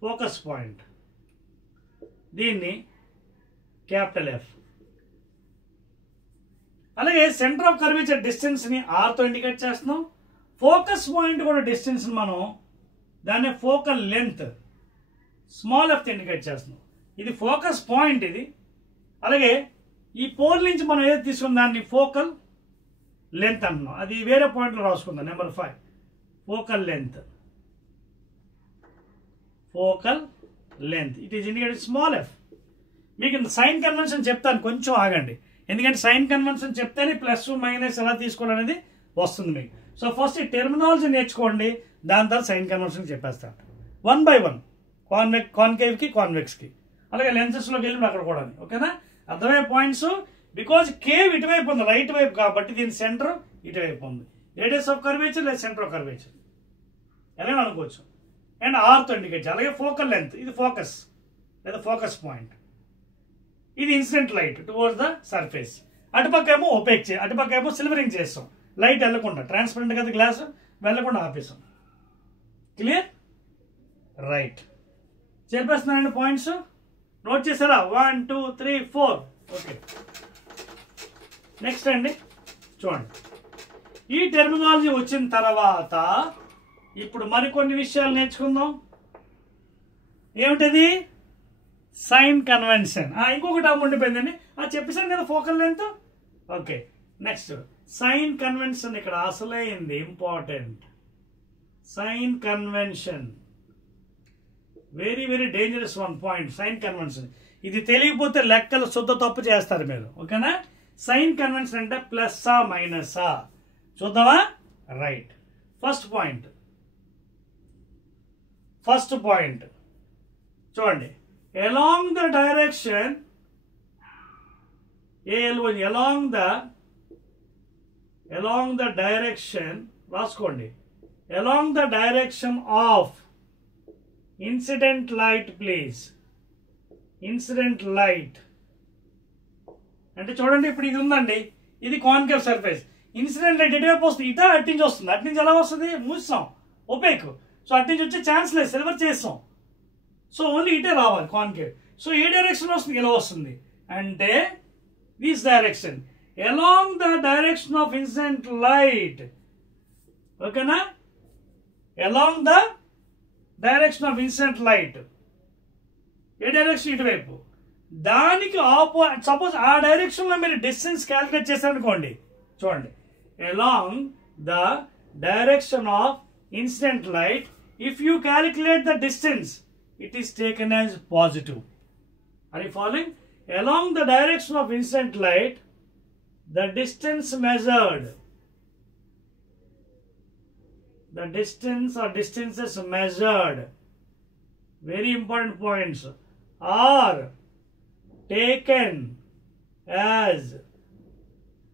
ఫోకస్ పాయింట్, దీన్ని క్యాపిటల్ ఎఫ్. అలాగే సెంటర్ ఆఫ్ కర్వేచర్ డిస్టెన్స్ని ఆర్తో ఇండికేట్ చేస్తున్నాం. ఫోకస్ పాయింట్ కూడా డిస్టెన్స్ని మనం దాన్ని focal length small F indicate చేస్తున్నాం. ఇది ఫోకస్ పాయింట్ ఇది. అలాగే ఈ పోల్ నుంచి మనం ఏది తీసుకున్న దాన్ని ఫోకల్ లెంత్ అంటున్నాం. అది వేరే పాయింట్లో రాసుకుందాం. Number 5 focal length. It is indicated small F. మీకు సైన్ కన్వెన్షన్ చెప్తాను, కొంచెం ఆగండి. ఎందుకంటే సైన్ కన్వెన్షన్ చెప్తేనే ప్లస్ మైనస్ ఎలా తీసుకోవాలనేది వస్తుంది మీకు. సో ఫస్ట్ ఈ టెర్మినాలజీ నేర్చుకోండి, దాని తర్వాత సైన్ కన్వెన్షన్ చెప్పేస్తాను 1 by 1. కాన్కేవ్కి కాన్వెక్స్కి, అలాగే లెన్సెస్లోకి వెళ్ళి అక్కడ కూడా. ఓకేనా? అర్థమయ్యే పాయింట్స్. బికాజ్ కేవ్ ఇటువైపు ఉంది, రైట్ వైపు, కాబట్టి దీని సెంటర్ ఇటువైపు ఉంది. రేడియస్ ఆఫ్ కర్వేచర్ లేదా సెంటర్ ఆఫ్ కర్వేచర్ ఎలా అనుకోవచ్చు. అండ్ ఆర్తో ఇండికేట్ చేయాలి. అలాగే ఫోకల్ లెంత్, ఇది ఫోకస్ లేదా ఫోకస్ పాయింట్. ఇది incident light towards the surface. అటుపక్క ఏమో ఒపేక్ అటుపక్క ఏమో సిల్వరింగ్ చేస్తాం. లైట్ వెళ్ళకుండా, ట్రాన్స్పరెంట్ కదా గ్లాస్, వెళ్ళకుండా ఆపేసాం. క్లియర్? రైట్. చెప్పేస్తున్నానండి పాయింట్స్. నోట్ చేశారా? 1 2 3 4. ఓకే, నెక్స్ట్ అండి చూడండి. ఈ టెర్మినాలజీ వచ్చిన తర్వాత ఇప్పుడు మరికొన్ని విషయాలు నేర్చుకుందాం. ఏమిటది? Sign convention. ఇంకొక టర్మ్ ఉండిపోయిందండి, చెప్పేసాను కదా, focal length. Okay, next sign convention. ఇక్కడ అసలైంది important. Sign convention very very dangerous one point. Sign convention ఇది తెలియకపోతే లెక్కలు శుద్ధ తప్పు చేస్తారు మీరు. ఓకేనా? సైన్ కన్వెన్షన్ అంటే ప్లస్సా మైనసా చూద్దామా? రైట్. ఫస్ట్ పాయింట్ చూడండి. along the direction along the direction రాసుకోండి. along the direction of incident light, please. Incident light అంటే చూడండి, ఇప్పుడు ఇది ఉందండి, ఇది కాన్కేవ్ సర్ఫేస్. ఇన్సిడెంట్ లైట్ ఎటువైపు వస్తుంది? ఇటా అట్టించి వస్తుంది. అట్నుంచి ఎలా వస్తుంది? మూస్తాం, ఒపేక్. సో అట్నుంచి వచ్చే ఛాన్స్ లేదు, సిల్వర్ చేస్తాం. సో ఓన్లీ ఇటే రావాలి కాన్కేవ్. సో ఏ డైరెక్షన్ వస్తుంది? ఇలా వస్తుంది. అంటే this direction, along the direction of incident light. ఓకేనా? along the direction of incident light. A direction? ఇటువైపు. దానికి సపోజ్ ఆ డైరెక్షన్ లో మీరు డిస్టెన్స్ క్యాలిక్యులేట్ చేశారనుకోండి. చూడండి, along the direction of incident light, if you calculate the distance, it is taken as positive. Are you following? Along the direction of incident light, the distance measured, the distance or distances measured, very important points, are taken as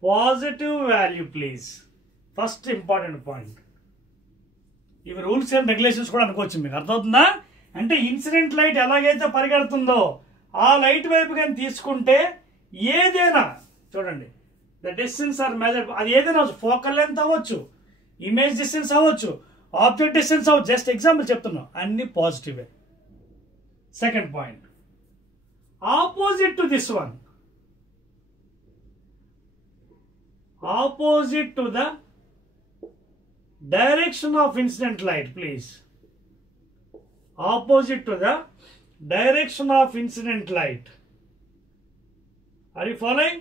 positive value, please. First important point. ఇవి rules and regulations కూడా అనుకోవచ్చు. మీకు అర్థమవుతుందా? అంటే incident light ఎలాగైతే పరిగెడుతుందో ఆ light వైపు కానీ తీసుకుంటే ఏదైనా చూడండి, ద డిస్టెన్స్ ఆర్ మెజర్, అది ఏదైనా అవ్వచ్చు. ఫోకల్ లెంత్ అవ్వచ్చు, ఇమేజ్ డిస్టెన్స్ అవ్వచ్చు, ఆబ్జెక్ట్ డిస్టెన్స్ అవ్వచ్చు. జస్ట్ ఎగ్జాంపుల్ చెప్తున్నాం, అన్ని పాజిటివే. Second point, opposite to this one, opposite to the direction of incident light, please. Opposite to the direction of incident light. Are you following?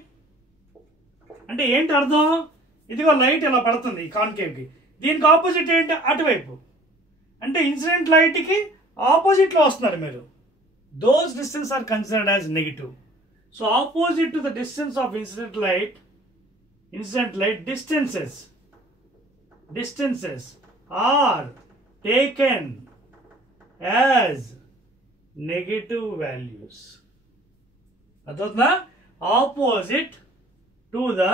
అంటే ఏంటి అర్థం? ఇదిగో లైట్ ఇలా పడుతుంది కాన్కేవ్ కి, దీనికి ఆపోజిట్ ఏంటి? అటువైపు. అంటే ఇన్సిడెంట్ లైట్ కి ఆపోజిట్ లో వస్తున్నారు మీరు. Those distance are considered as negative. So opposite to the distance of incident light, distances are taken as negative values. Adotna opposite to the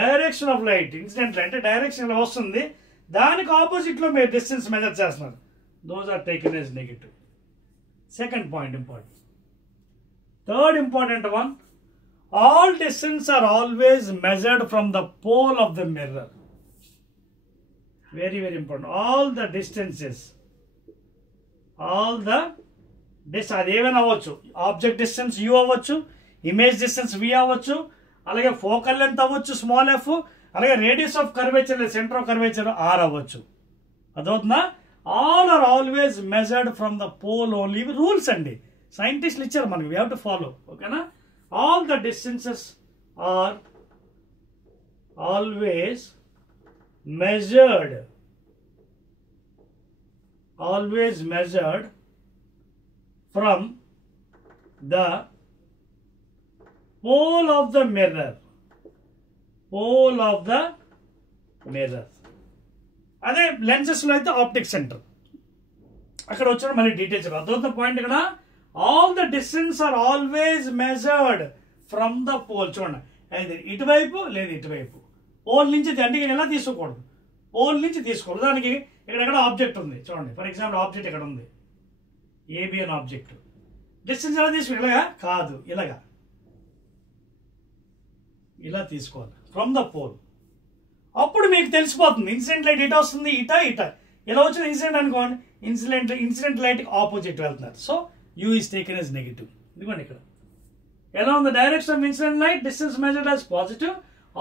direction of light, incident light direction lo vastundi, daniki opposite lo meer distance measure chestunaru, those are taken as negative. Second point important. Third important one, all distance are always measured from the pole of the mirror. Very, very important. All the distances, అది ఏమైనా అవ్వచ్చు, object distance u అవ్వచ్చు, image distance v అవ్వచ్చు, అలాగే focal length అవ్వచ్చు small f, అలాగే radius of curvature centre of curvature r అవ్వచ్చు. అదవుతుందా? All are always measured from the pole only. ఇవి రూల్స్ అండి, సైంటిస్టులు ఇచ్చారు మనకి, వీ హ్యావ్ టు ఫాలో. ఓకేనా? All the distances are always measured from the pole of the mirror. అదే lenses లో అయితే ఆప్టిక్ సెంటర్. అక్కడ వచ్చిన మళ్ళీ డీటెయిల్స్ అదొక పాయింట్. ఇక్కడ all the distance are always measured from the pole. చూడండి, అయితే ఇటువైపు లేదు ఇటువైపు, పోల్ నుంచి అంటే ఎలా తీసుకోకూడదు, పోల్ నుంచి తీసుకోకూడదు. దానికి ఇక్కడ ఆబ్జెక్ట్ ఉంది చూడండి, ఫర్ ఎగ్జాంపుల్ ఆబ్జెక్ట్ ఇక్కడ ఉంది, ఏబి అని ఆబ్జెక్ట్. డిస్టెన్స్ ఎలా తీసుకోవాలి? ఇలాగా కాదు, ఇలా తీసుకోవాలి ఫ్రమ్ ద పోల్. అప్పుడు మీకు తెలిసిపోతుంది ఇన్సిడెంట్ లైట్ ఇట వస్తుంది, ఇట ఇలా వచ్చిన ఇన్సిడెంట్ అనుకోండి, ఇన్సిడెంట్ లైట్ ఆపోజిట్ వెళ్తున్నారు. So you is taken as negative. ఇదిగోండి ఇక్కడ ఎలా ఉంది, direction of incident light distance measured as positive,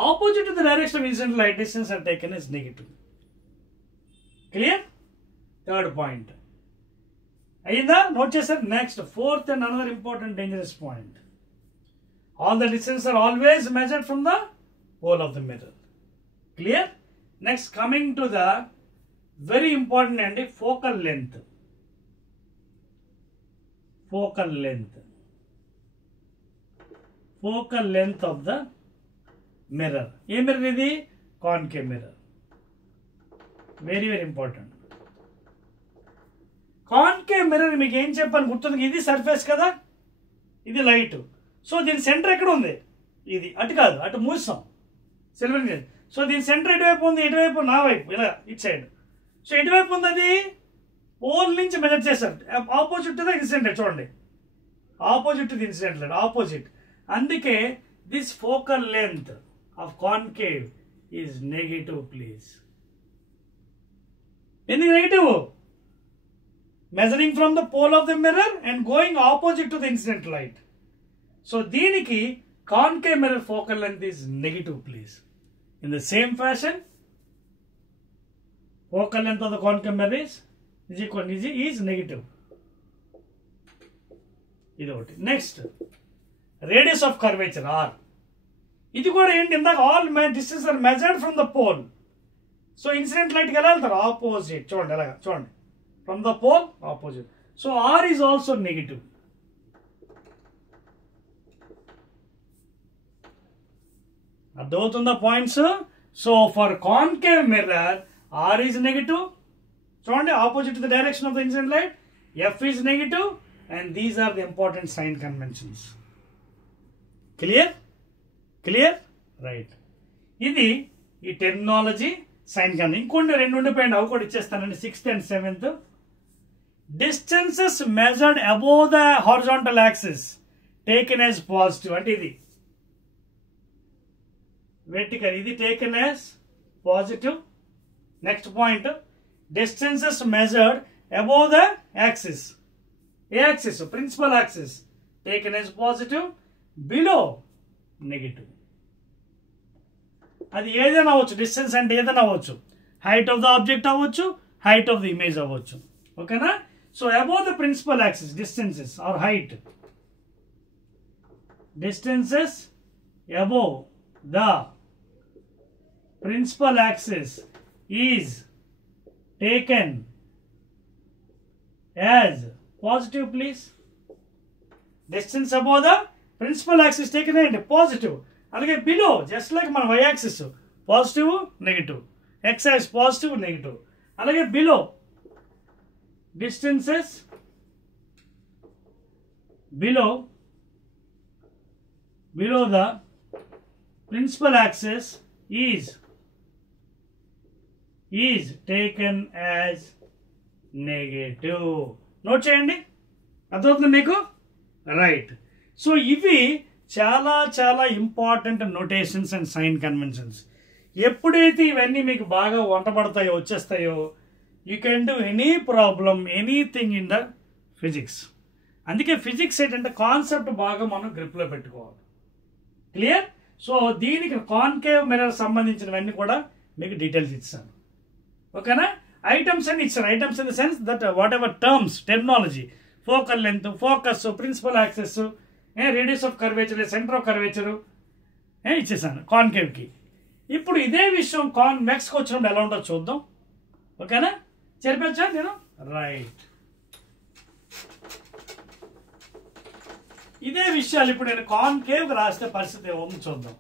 opposite to the direction of incident light distance are taken as negative. Clear? Third point. Ayinda? Note chesaru. Next, fourth and another important dangerous point. All the distances are always measured from the pole of the mirror. Clear? Next, coming to the very important and focal length. Focal length of the mirror. ఏ mirror ఇది? Concave mirror. Very very important. Concave mirror మీకు ఏం చెప్పాను గుర్తుంది? ఇది surface కదా, ఇది light. So దీని సెంటర్ ఎక్కడ ఉంది? ఇది అటు కాదు, అటు మూసాం సిల్వర్. సో దీని సెంటర్ ఎటువైపు ఉంది? ఎటువైపు? నా వైపు, ఇలా ఇటు సైడ్. సో ఎటువైపు ఉంది? అది పోల్ నుంచి మెజర్ చేశారు, ఆపోజిట్ టు ద ఇన్సిడెంట్. చూడండి, opposite to the incident light, opposite. అందుకే this focal length of concave is negative, please. Anything negative? Measuring from the pole of the mirror and going opposite to the incident light. So deeniki concave mirror focal length is negative, please. In the same fashion, focal length of the concave mirror is negative. Next, radius of curvature R. ఇది కూడా ఏంటి? ఇందాక all distance are measured from the pole. So incident లైట్కి ఎలా వెళ్తారు? Opposite. చూడండి ఎలాగా, చూడండి, from the pole opposite. So R is also negative. అర్థమవుతుందా points? So for concave mirror R is negative. చూడండి, opposite to the direction of the incident light, F is negative, and these are the important sign conventions. Clear? Right. ఇది ఈ terminology sign కన్. ఇంకొన్ని రెండు ఉండిపోయింది, అవి కూడా ఇచ్చేస్తానండి. 6th and 7th. Distances measured above the horizontal axis taken as positive. అంటే ఇది వెర్టికల్, ఇది taken as positive. Next point, distances measured above the axis, ఏ axis? Principal axis, taken as positive. Below negative. అది ఏదైనా అవ్వచ్చు, distance అంటే ఏదైనా అవ్వచ్చు, హైట్ ఆఫ్ ద ఆబ్జెక్ట్ అవ్వచ్చు, హైట్ ఆఫ్ ద ఇమేజ్ అవ్వచ్చు. ఓకేనా? So above the principal axis distances are height, distances above the principal axis is taken as positive, please. Distance above the principal axis taken అయ్యండి positive, అలాగే below just like మన Y axis positive negative, X axis positive negative, అలాగే below distances below the principal axis is taken as negative. Note చేయండి, అర్థమవుతుంది మీకు? Right. So ఇవి చాలా చాలా important notations and sign conventions. ఎప్పుడైతే ఇవన్నీ మీకు బాగా వంటపడతాయో వచ్చేస్తాయో you can do any problem anything in the physics. అందుకే ఫిజిక్స్ ఏంటంటే కాన్సెప్ట్ బాగా మనం గ్రిప్లో పెట్టుకోవాలి. క్లియర్? సో దీనికి కాన్కేవ్ మిర్రర్ సంబంధించినవన్నీ కూడా మీకు డీటెయిల్స్ ఇచ్చాను. ఓకేనా? ఐటమ్స్ అని ఇచ్చాను. Items in the sense that whatever terms terminology, focal length, focus, principal axes, radius of curvature, centre of curvature ఇచ్చేసాను కాన్కేవ్కి. ఇప్పుడు ఇదే విషయం కాన్వెక్స్కి వచ్చినప్పుడు ఎలా ఉంటుందో చూద్దాం. ఓకేనా? చెప్పచ్చా నేను? రైట్. ఇదే విషయాలు ఇప్పుడు నేను కాన్కేవ్ రాస్తే పరిస్థితి ఏముంది చూద్దాం.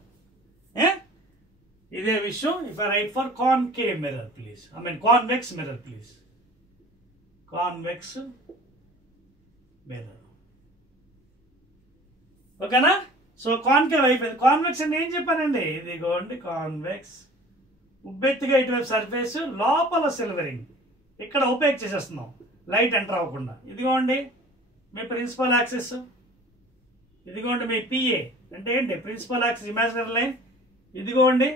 ఇదే విషయం if I write for concave mirror please, I mean convex mirror please, convex mirror. ఓకేనా? సో కాన్కేవ్ అయిపోయింది. కాన్వెక్స్ అంటే ఏం చెప్పానండి? ఇదిగోండి కాన్వెక్స్, ఉబ్బెత్తిగా ఇటువైపు సర్ఫేస్, లోపల సిల్వరింగ్, ఇక్కడ ఓపేక్ చేసేస్తున్నాం లైట్ ఎంటర్ అవ్వకుండా. ఇదిగోండి మీ ప్రిన్సిపల్ యాక్సిస్, ఇదిగోండి మీ పిఏ అంటే ఏంటి? Principal axis imaginary line. ఇదిగోండి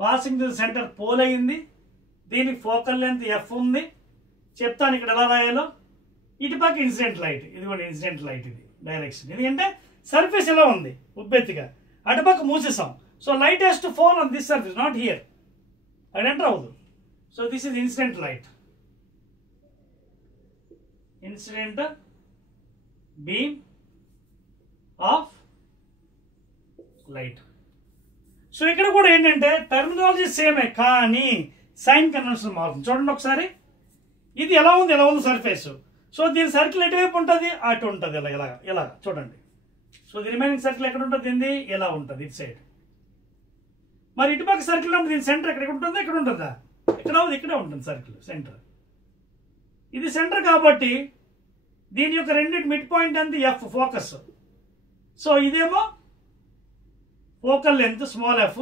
పాసింగ్ టు సెంటర్ పోల్ అయింది, దీనికి ఫోకల్ లెంత్ ఎఫ్ ఉంది. చెప్తాను ఇక్కడ ఎలా రాయాలో. ఇటుపక్క ఇన్సిడెంట్ లైట్, ఇదిగోండి ఇన్సిడెంట్ లైట్, ఇది డైరెక్షన్. ఎందుకంటే సర్ఫేస్ ఎలా ఉంది ఉబ్బెత్తిగా, అటుపక్క మూసేసాం. So light has to fall on this surface, not here, అది ఎంటర్ అవ్వదు. So this is incident light, incident beam of light. So ఇక్కడ కూడా ఏంటంటే టర్మినాలజీ సేమే కానీ సైన్ కన్వెన్షన్ మారుతుంది. చూడండి ఒకసారి, ఇది ఎలా ఉంది సర్ఫేస్. సో దీని సర్కిల్ ఎటువైపు ఉంటుంది? అటు ఉంటుంది, ఇలా చూడండి. సో ది రిమైనింగ్ సర్కిల్ ఎక్కడ ఉంటుంది? దీన్ని ఇలా ఉంటుంది ఇటు సైడ్. మరి ఇటుపక్క సర్కిల్ అంటే దీని సెంటర్ ఎక్కడ ఉంటుందా? ఇక్కడ ఉంటుందా? ఇక్కడే ఉంటుంది సర్కిల్ సెంటర్. ఇది సెంటర్ కాబట్టి దీని యొక్క రెండింటి మిడ్ పాయింట్ అంతా ఎఫ్ ఫోకస్. సో ఇదేమో ఫోకల్ లెంత్ స్మాల్ ఎఫ్,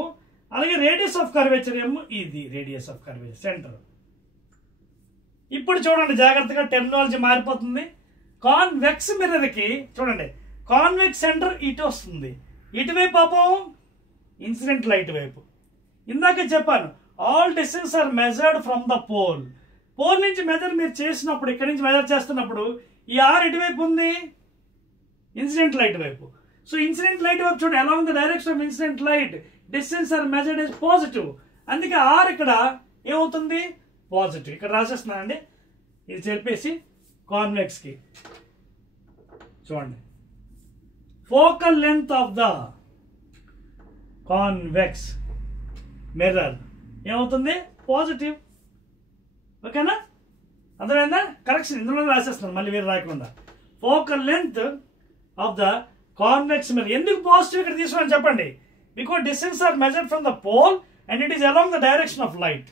అలాగే రేడియస్ ఆఫ్ కర్వేచర్ ఏమో ఇది రేడియస్ ఆఫ్ కర్వేచర్ సెంటర్. ఇప్పుడు చూడండి జాగ్రత్తగా, టెర్మినాలజీ మారిపోతుంది. కాన్వెక్స్ మిర్రర్కి చూడండి, కాన్వెక్స్ సెంటర్ ఇటు వస్తుంది, ఇటువైపు పాపం ఇన్సిడెంట్ లైట్ వైపు. ఇందాక చెప్పాను all distance are measured from the pole. Pole నుంచి మెజర్ మీరు చేసినప్పుడు, ఇక్కడి నుంచి మెజర్ చేస్తున్నప్పుడు ఈ ఆర్ ఎటువైపు ఉంది? ఇన్సిడెంట్ లైట్ వైపు. సో ఇన్సిడెంట్ లైట్ వైపు చూడండి ఎలా ఉంది direction of incident light, distance are measured is positive. అందుకే ఆర్ ఇక్కడ ఏమవుతుంది? పాజిటివ్. ఇక్కడ రాసేస్తున్నానండి, ఇది చెప్పేసి కాన్వెక్స్కి చూడండి, focal length of the convex mirror ఏమవుతుంది? పాజిటివ్. ఓకేనా? అర్థమైందా? కరెక్షన్ ఇందులో రాసేస్తున్నాను, మళ్ళీ వేరే రాయకుండా. Focal length of the convex mirror. ఎందుకు పాజిటివ్ ఇక్కడ తీసుకుని చెప్పండి? Because distance are measured from the pole and it is along the direction of light.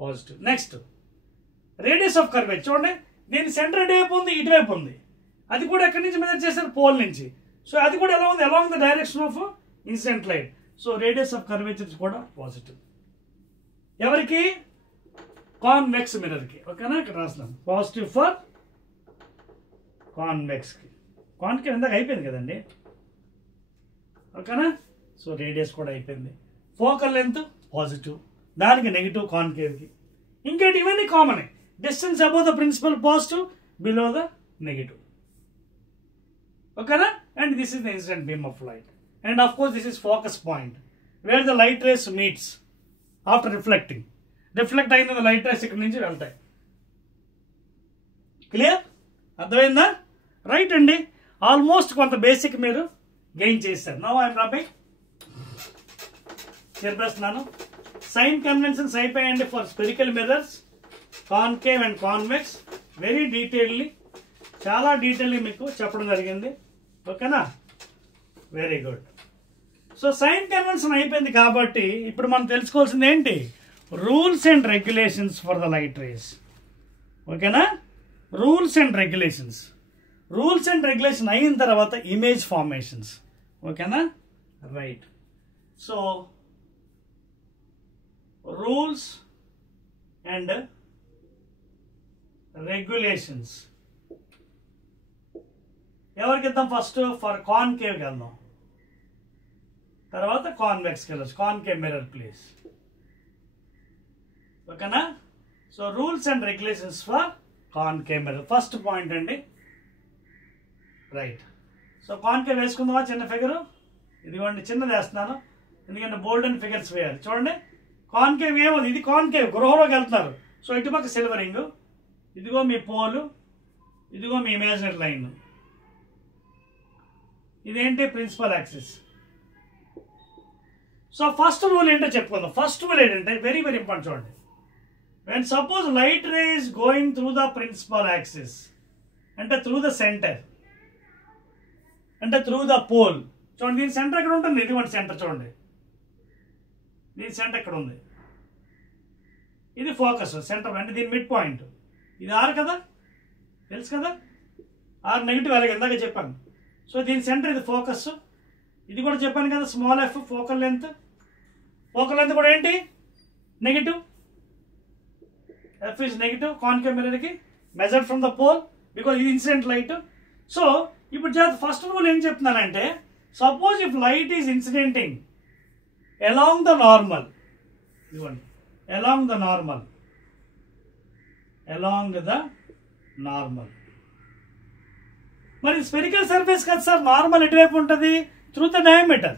Positive. Next radius of curvature చూడండి, దీని సెంటర్ ఎటువైపు ఉంది? ఇటువైపు ఉంది. అది కూడా ఎక్కడి నుంచి మెజర్ చేశారు? పోల్ నుంచి. సో అది కూడా ఎలా ఉంది? Along the direction of incident light. So radius of curvature కూడా పాజిటివ్. ఎవరికి? కాన్వెక్స్ మిర్రర్కి. ఓకేనా? ఇక్కడ రాస్తున్నాను పాజిటివ్ ఫర్ కాన్వెక్స్కి. కాన్కేవ్ ఇందాక అయిపోయింది కదండి. ఓకేనా? సో రేడియస్ కూడా అయిపోయింది. ఫోకల్ లెంత్ పాజిటివ్, దానికి నెగిటివ్ కాన్కేవ్కి. ఇంకేంటి? ఇవన్నీ common. Distance above the principal positive, below the negative. ఓకేనా? And this is the incident beam of light. And of course this is focus point where the light rays meets after reflecting. Reflect అయిన light rays ఇక్కడ నుంచి వెళ్తాయి. Clear? అర్థమైందా? Right అండి. Almost కొంత basic మీరు gain చేశారు. నౌ ఐఎమ్ రాబింగ్ చెప్పేస్తున్నాను. సైన్ కన్వెన్షన్స్ అయిపోయాయండి for spherical mirrors, concave and convex. Very detailly, చాలా డీటెయిల్లీ మీకు చెప్పడం జరిగింది. ఓకేనా? Very good. So sign convention అయిపోయింది కాబట్టి ఇప్పుడు మనం తెలుసుకోవాల్సింది ఏంటి? Rules and regulations for the light rays. ఓకేనా? Rules and regulations. Rules and regulation అయిన తర్వాత ఇమేజ్ ఫార్మేషన్స్. ఓకేనా? Right. So rules and regulations ఎవరికి ఇద్దాం? ఫస్ట్ ఫర్ కాన్కేవ్కి వెళ్దాం, తర్వాత కాన్వెక్స్కి వెళ్ళచ్చు. Concave mirror please. ఓకేనా? So rules and regulations for concave mirror first point అండి. రైట్. సో కాన్కేవ్ వేసుకుందామా? చిన్న ఫిగరు ఇదిగోండి, చిన్నది వేస్తున్నాను ఎందుకంటే బోల్డ్ అండ్ ఫిగర్స్ వేయాలి. చూడండి కాన్కేవ్ ఏమవుతుంది? ఇది కాన్కేవ్, గృహలోకి వెళ్తున్నారు. సో ఇటుపక్క సిల్వరింగ్, ఇదిగో మీ పోలు, ఇదిగో మీ ఇమాజినరీ లైన్, ఇదేంటి principal axis. So first rule ఏంటో చెప్పుకుందాం. ఫస్ట్ రూల్ ఏంటంటే వెరీ వెరీ ఇంపార్టెంట్. చూడండి, when suppose light ray is going through the principal axis అంటే త్రూ ద సెంటర్, అంటే త్రూ ద పోల్. చూడండి దీని సెంటర్ ఎక్కడ ఉంటుంది? ఇదిగోండి సెంటర్. చూడండి దీని సెంటర్ ఎక్కడ ఉంది? ఇది ఫోకస్ సెంటర్ అంటే దీని మిడ్ పాయింట్. ఇది ఆర్ కదా, తెలుసు కదా, ఆర్ నెగిటివ్ అలాగే ఇందాక చెప్పాను. సో దీని సెంటర్ ఇది ఫోకస్. ఇది కూడా చెప్పాను కదా, small F focal length. Focal length కూడా ఏంటి? Negative. F is negative concave మిర్రర్కి measured from the pole because ఇది ఇన్సిడెంట్ లైట్. సో ఇప్పుడు ఫస్ట్ రూల్ ఏం చెప్తున్నానంటే, suppose if light is incidenting along the normal, along the normal, మరి spherical surface కదా sir, normal ఎటువైపు ఉంటుంది? Through the diameter.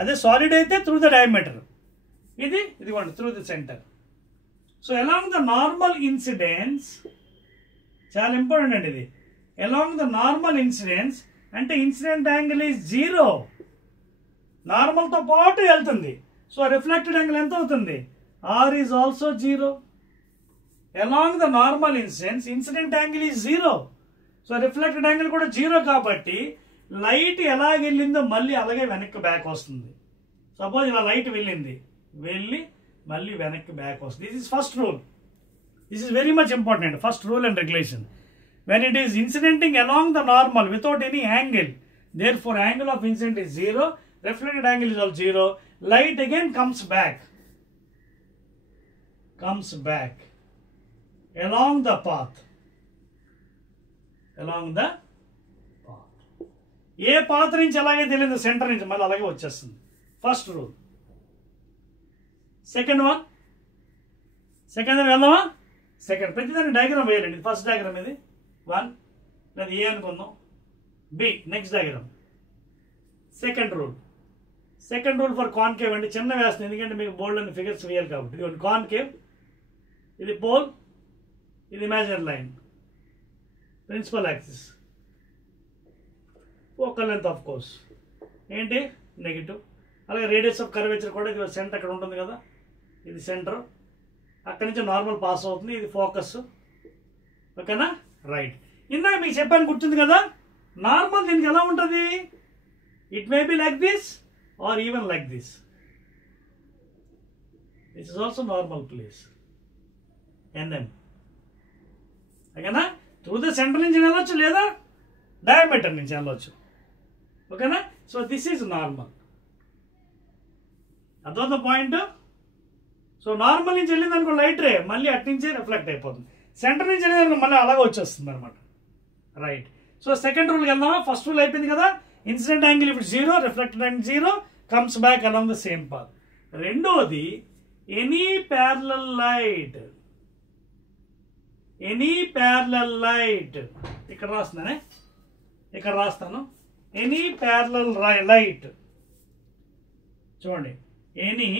అదే సాలిడ్ అయితే త్రూ ద డయామీటర్. ఇదిగోండి through the centre. So along the normal incidence, చాలా ఇంపార్టెంట్ అండి ఇది. అలాంగ్ ద నార్మల్ ఇన్సిడెన్స్ అంటే ఇన్సిడెంట్ యాంగిల్ ఈజ్ 0, నార్మల్తో పాటు వెళ్తుంది. సో రిఫ్లెక్టెడ్ యాంగిల్ ఎంత అవుతుంది? R is also 0. Along the normal incidence incident angle is 0. So reflected angle కూడా 0 కాబట్టి లైట్ ఎలాగ వెళ్ళిందో మళ్ళీ అలాగే వెనక్కి బ్యాక్ వస్తుంది. సపోజ్ ఇలా లైట్ వెళ్ళింది, వెళ్ళి మళ్ళీ వెనక్కి బ్యాక్ వస్తుంది. This is first rule. This is very much important. First rule and regulation. When it is incidenting along the normal without any angle, therefore angle of incident is 0, reflected angle is also 0, light again comes back along the path. ఏ path నుంచి అలాగే తెలియదు, centre నుంచి మళ్ళీ అలాగే వచ్చేస్తుంది. First rule. Second వెళ్దామా? Second ప్రతిదాన్ని డయాగ్రామ్ వేయాలండి. ఫస్ట్ డయాగ్రామ్ ఇది 1, లేదా ఏ అనుకుందాం, B next diagram. Second rule for concave అంటే చిన్న వేస్తుంది ఎందుకంటే మీకు బోల్డ్ అని ఫిగర్స్ వేయాలి కాబట్టి. ఇది కాన్కేవ్, ఇది పోల్, ఇది imaginary line, principal axis, focal length of course ఏంటి? నెగిటివ్. అలాగే రేడియస్ ఆఫ్ కర్వేచర్ కూడా ఇది సెంటర్ అక్కడ ఉంటుంది కదా, ఇది సెంటర్, అక్కడి నుంచి నార్మల్ పాస్ అవుతుంది, ఇది ఫోకస్. ఓకేనా? రైట్. ఇందాక మీకు చెప్పాను గుర్తుంది కదా, నార్మల్ దీనికి ఎలా ఉంటుంది? It may be like this or even like this. This is also normal place NM. ఓకేనా? త్రూ ద సెంటర్ నుంచి వెళ్ళొచ్చు లేదా డయామీటర్ నుంచి వెళ్ళొచ్చు. ఓకేనా? So this is normal. అదొక పాయింట్. సో నార్మల్ నుంచి వెళ్ళింది అనుకో లైట్ రే, మళ్ళీ అటు నుంచే రిఫ్లెక్ట్ అయిపోతుంది. సెంటర్ నుంచి వెళ్ళింది మళ్ళీ అలాగే వచ్చేస్తుంది అనమాట. రైట్. సో సెకండ్ రూల్కి వెళ్దామా? ఫస్ట్ రూల్ అయిపోయింది కదా, ఇన్సిడెంట్ యాంగిల్ ఇప్పుడు 0, reflected angle 0, comes back along the same path. రెండోది ఎనీ ప్యారలల్ లైట్, ఇక్కడ రాస్తాను ఎనీ ప్యారలల్ లైట్. చూడండి, any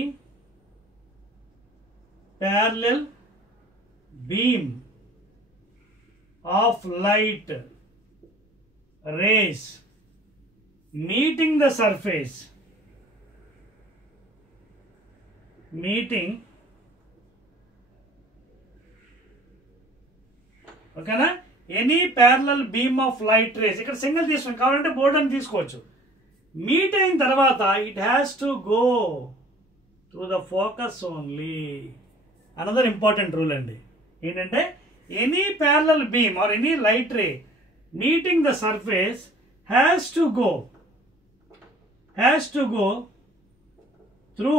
parallel beam of light rays meeting the surface, ఓకేనా? Any parallel beam of light rays. ఇక్కడ single తీసుకోండి, కావాలంటే board అని తీసుకోవచ్చు. మీట్ అయిన తర్వాత it has to go through the focus only. Another important rule అండి. ఏంటంటే any parallel beam or any light ray meeting the surface has to go through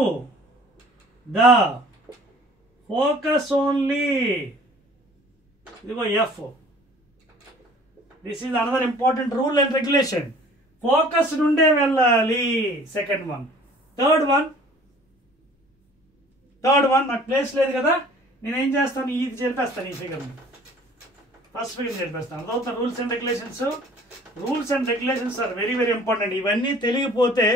the focus only. ఇదిగో F. This is another important rule and regulation. Focus నుండే వెళ్ళాలి. Second one. Third one నాకు place లేదు కదా, నేనేం చేస్తాను, ఇది చెప్పేస్తాను. ఈ ఫిగర్ ఫస్ట్ ఫిగర్ చెప్పేస్తాను. అదవుతా rules and regulations. Rules and regulations are very very important. ఇవన్నీ తెలియకపోతే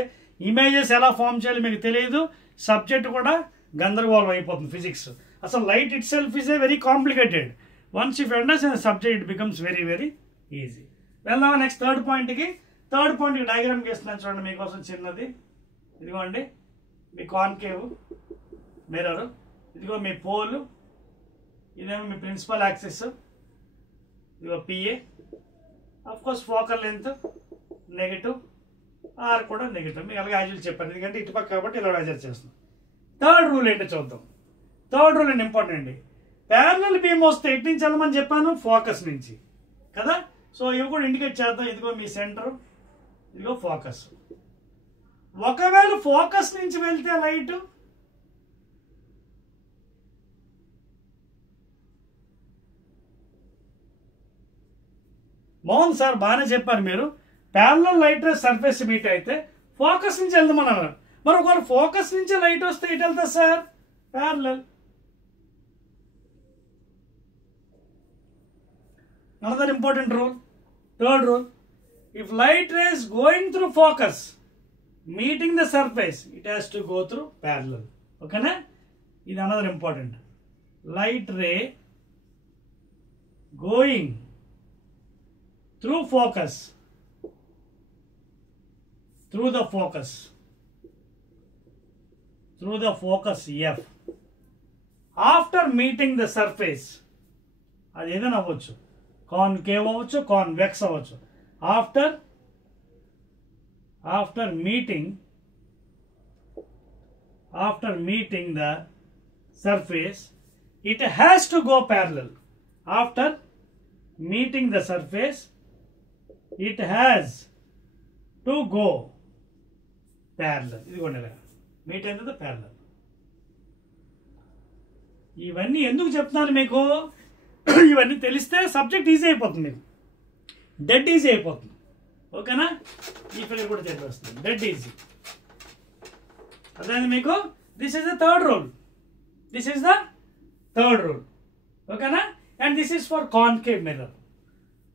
ఇమేజెస్ ఎలా ఫామ్ చేయాలి మీకు తెలియదు, సబ్జెక్ట్ కూడా గందరగోళం అయిపోతుంది. ఫిజిక్స్ అసలు light it self is a very complicated. Once if understand subject it becomes very very easy. వెళ్దామా నెక్స్ట్ థర్డ్ పాయింట్కి. థర్డ్ పాయింట్కి డయాగ్రామ్ గీస్తున్నాను చూడండి మీకోసం చిన్నది. ఇదిగోండి మీ కాన్కేవ్ మిర్రర్, ఇదిగో మీ పోల్, ఇదేమో మీ ప్రిన్సిపల్ యాక్సిస్, ఇదిగో P. Of course focal length negative, R కూడా నెగిటివ్. మీకు అలాగే యాజువల్ చెప్పాను ఎందుకంటే ఇటుపక్క కాబట్టి ఇలా మెజర్ చేస్తున్నాం. థర్డ్ రూల్ ఏంటో చూద్దాం. థర్డ్ రూల్ అండి ఇంపార్టెంట్ అండి. ప్యారలల్ బీమ్ వస్తే ఎటు నుంచి వెళ్ళమని చెప్పాను, ఫోకస్ నుంచి కదా. సో ఇవి కూడా ఇండికేట్ చేద్దాం. ఇదిగో మీ సెంటర్, ఇదిగో ఫోకస్. ఒకవేళ ఫోకస్ నుంచి వెళ్తే లైట్ బాగుంది సార్, బాగానే చెప్పారు మీరు. Parallel light race surface meet అయితే ఫోకస్ నుంచి వెళ్దామన్నారు. మరి ఒకవేళ ఫోకస్ నుంచి లైట్ వస్తే ఇటు వెళ్తా sir, parallel. Another important rule, third rule, if light ray is going through focus, meeting the surface, it has to go through parallel. Okay na? This is another important. Light ray going through focus, through the focus F, after meeting the surface, అది ఏదైనా అవ్వచ్చు, concave అవ్వచ్చు, convex అవ్వచ్చు. After meeting the surface it has to go parallel. After meeting the surface it has to go parallel. ఇది కూడా meet అయినది parallel. ఇవన్నీ ఎందుకు చెప్తున్నాను మీకు, ఇవన్నీ తెలిస్తే సబ్జెక్ట్ ఈజీ అయిపోతుంది, మీకు డెడ్ ఈజీ అయిపోతుంది. ఓకేనా? ఈ ఫిగర్ కూడా చెప్పేస్తుంది, డెడ్ ఈజీ. అదే మీకు this is the third rule. ఓకేనా? And this is for concave mirror.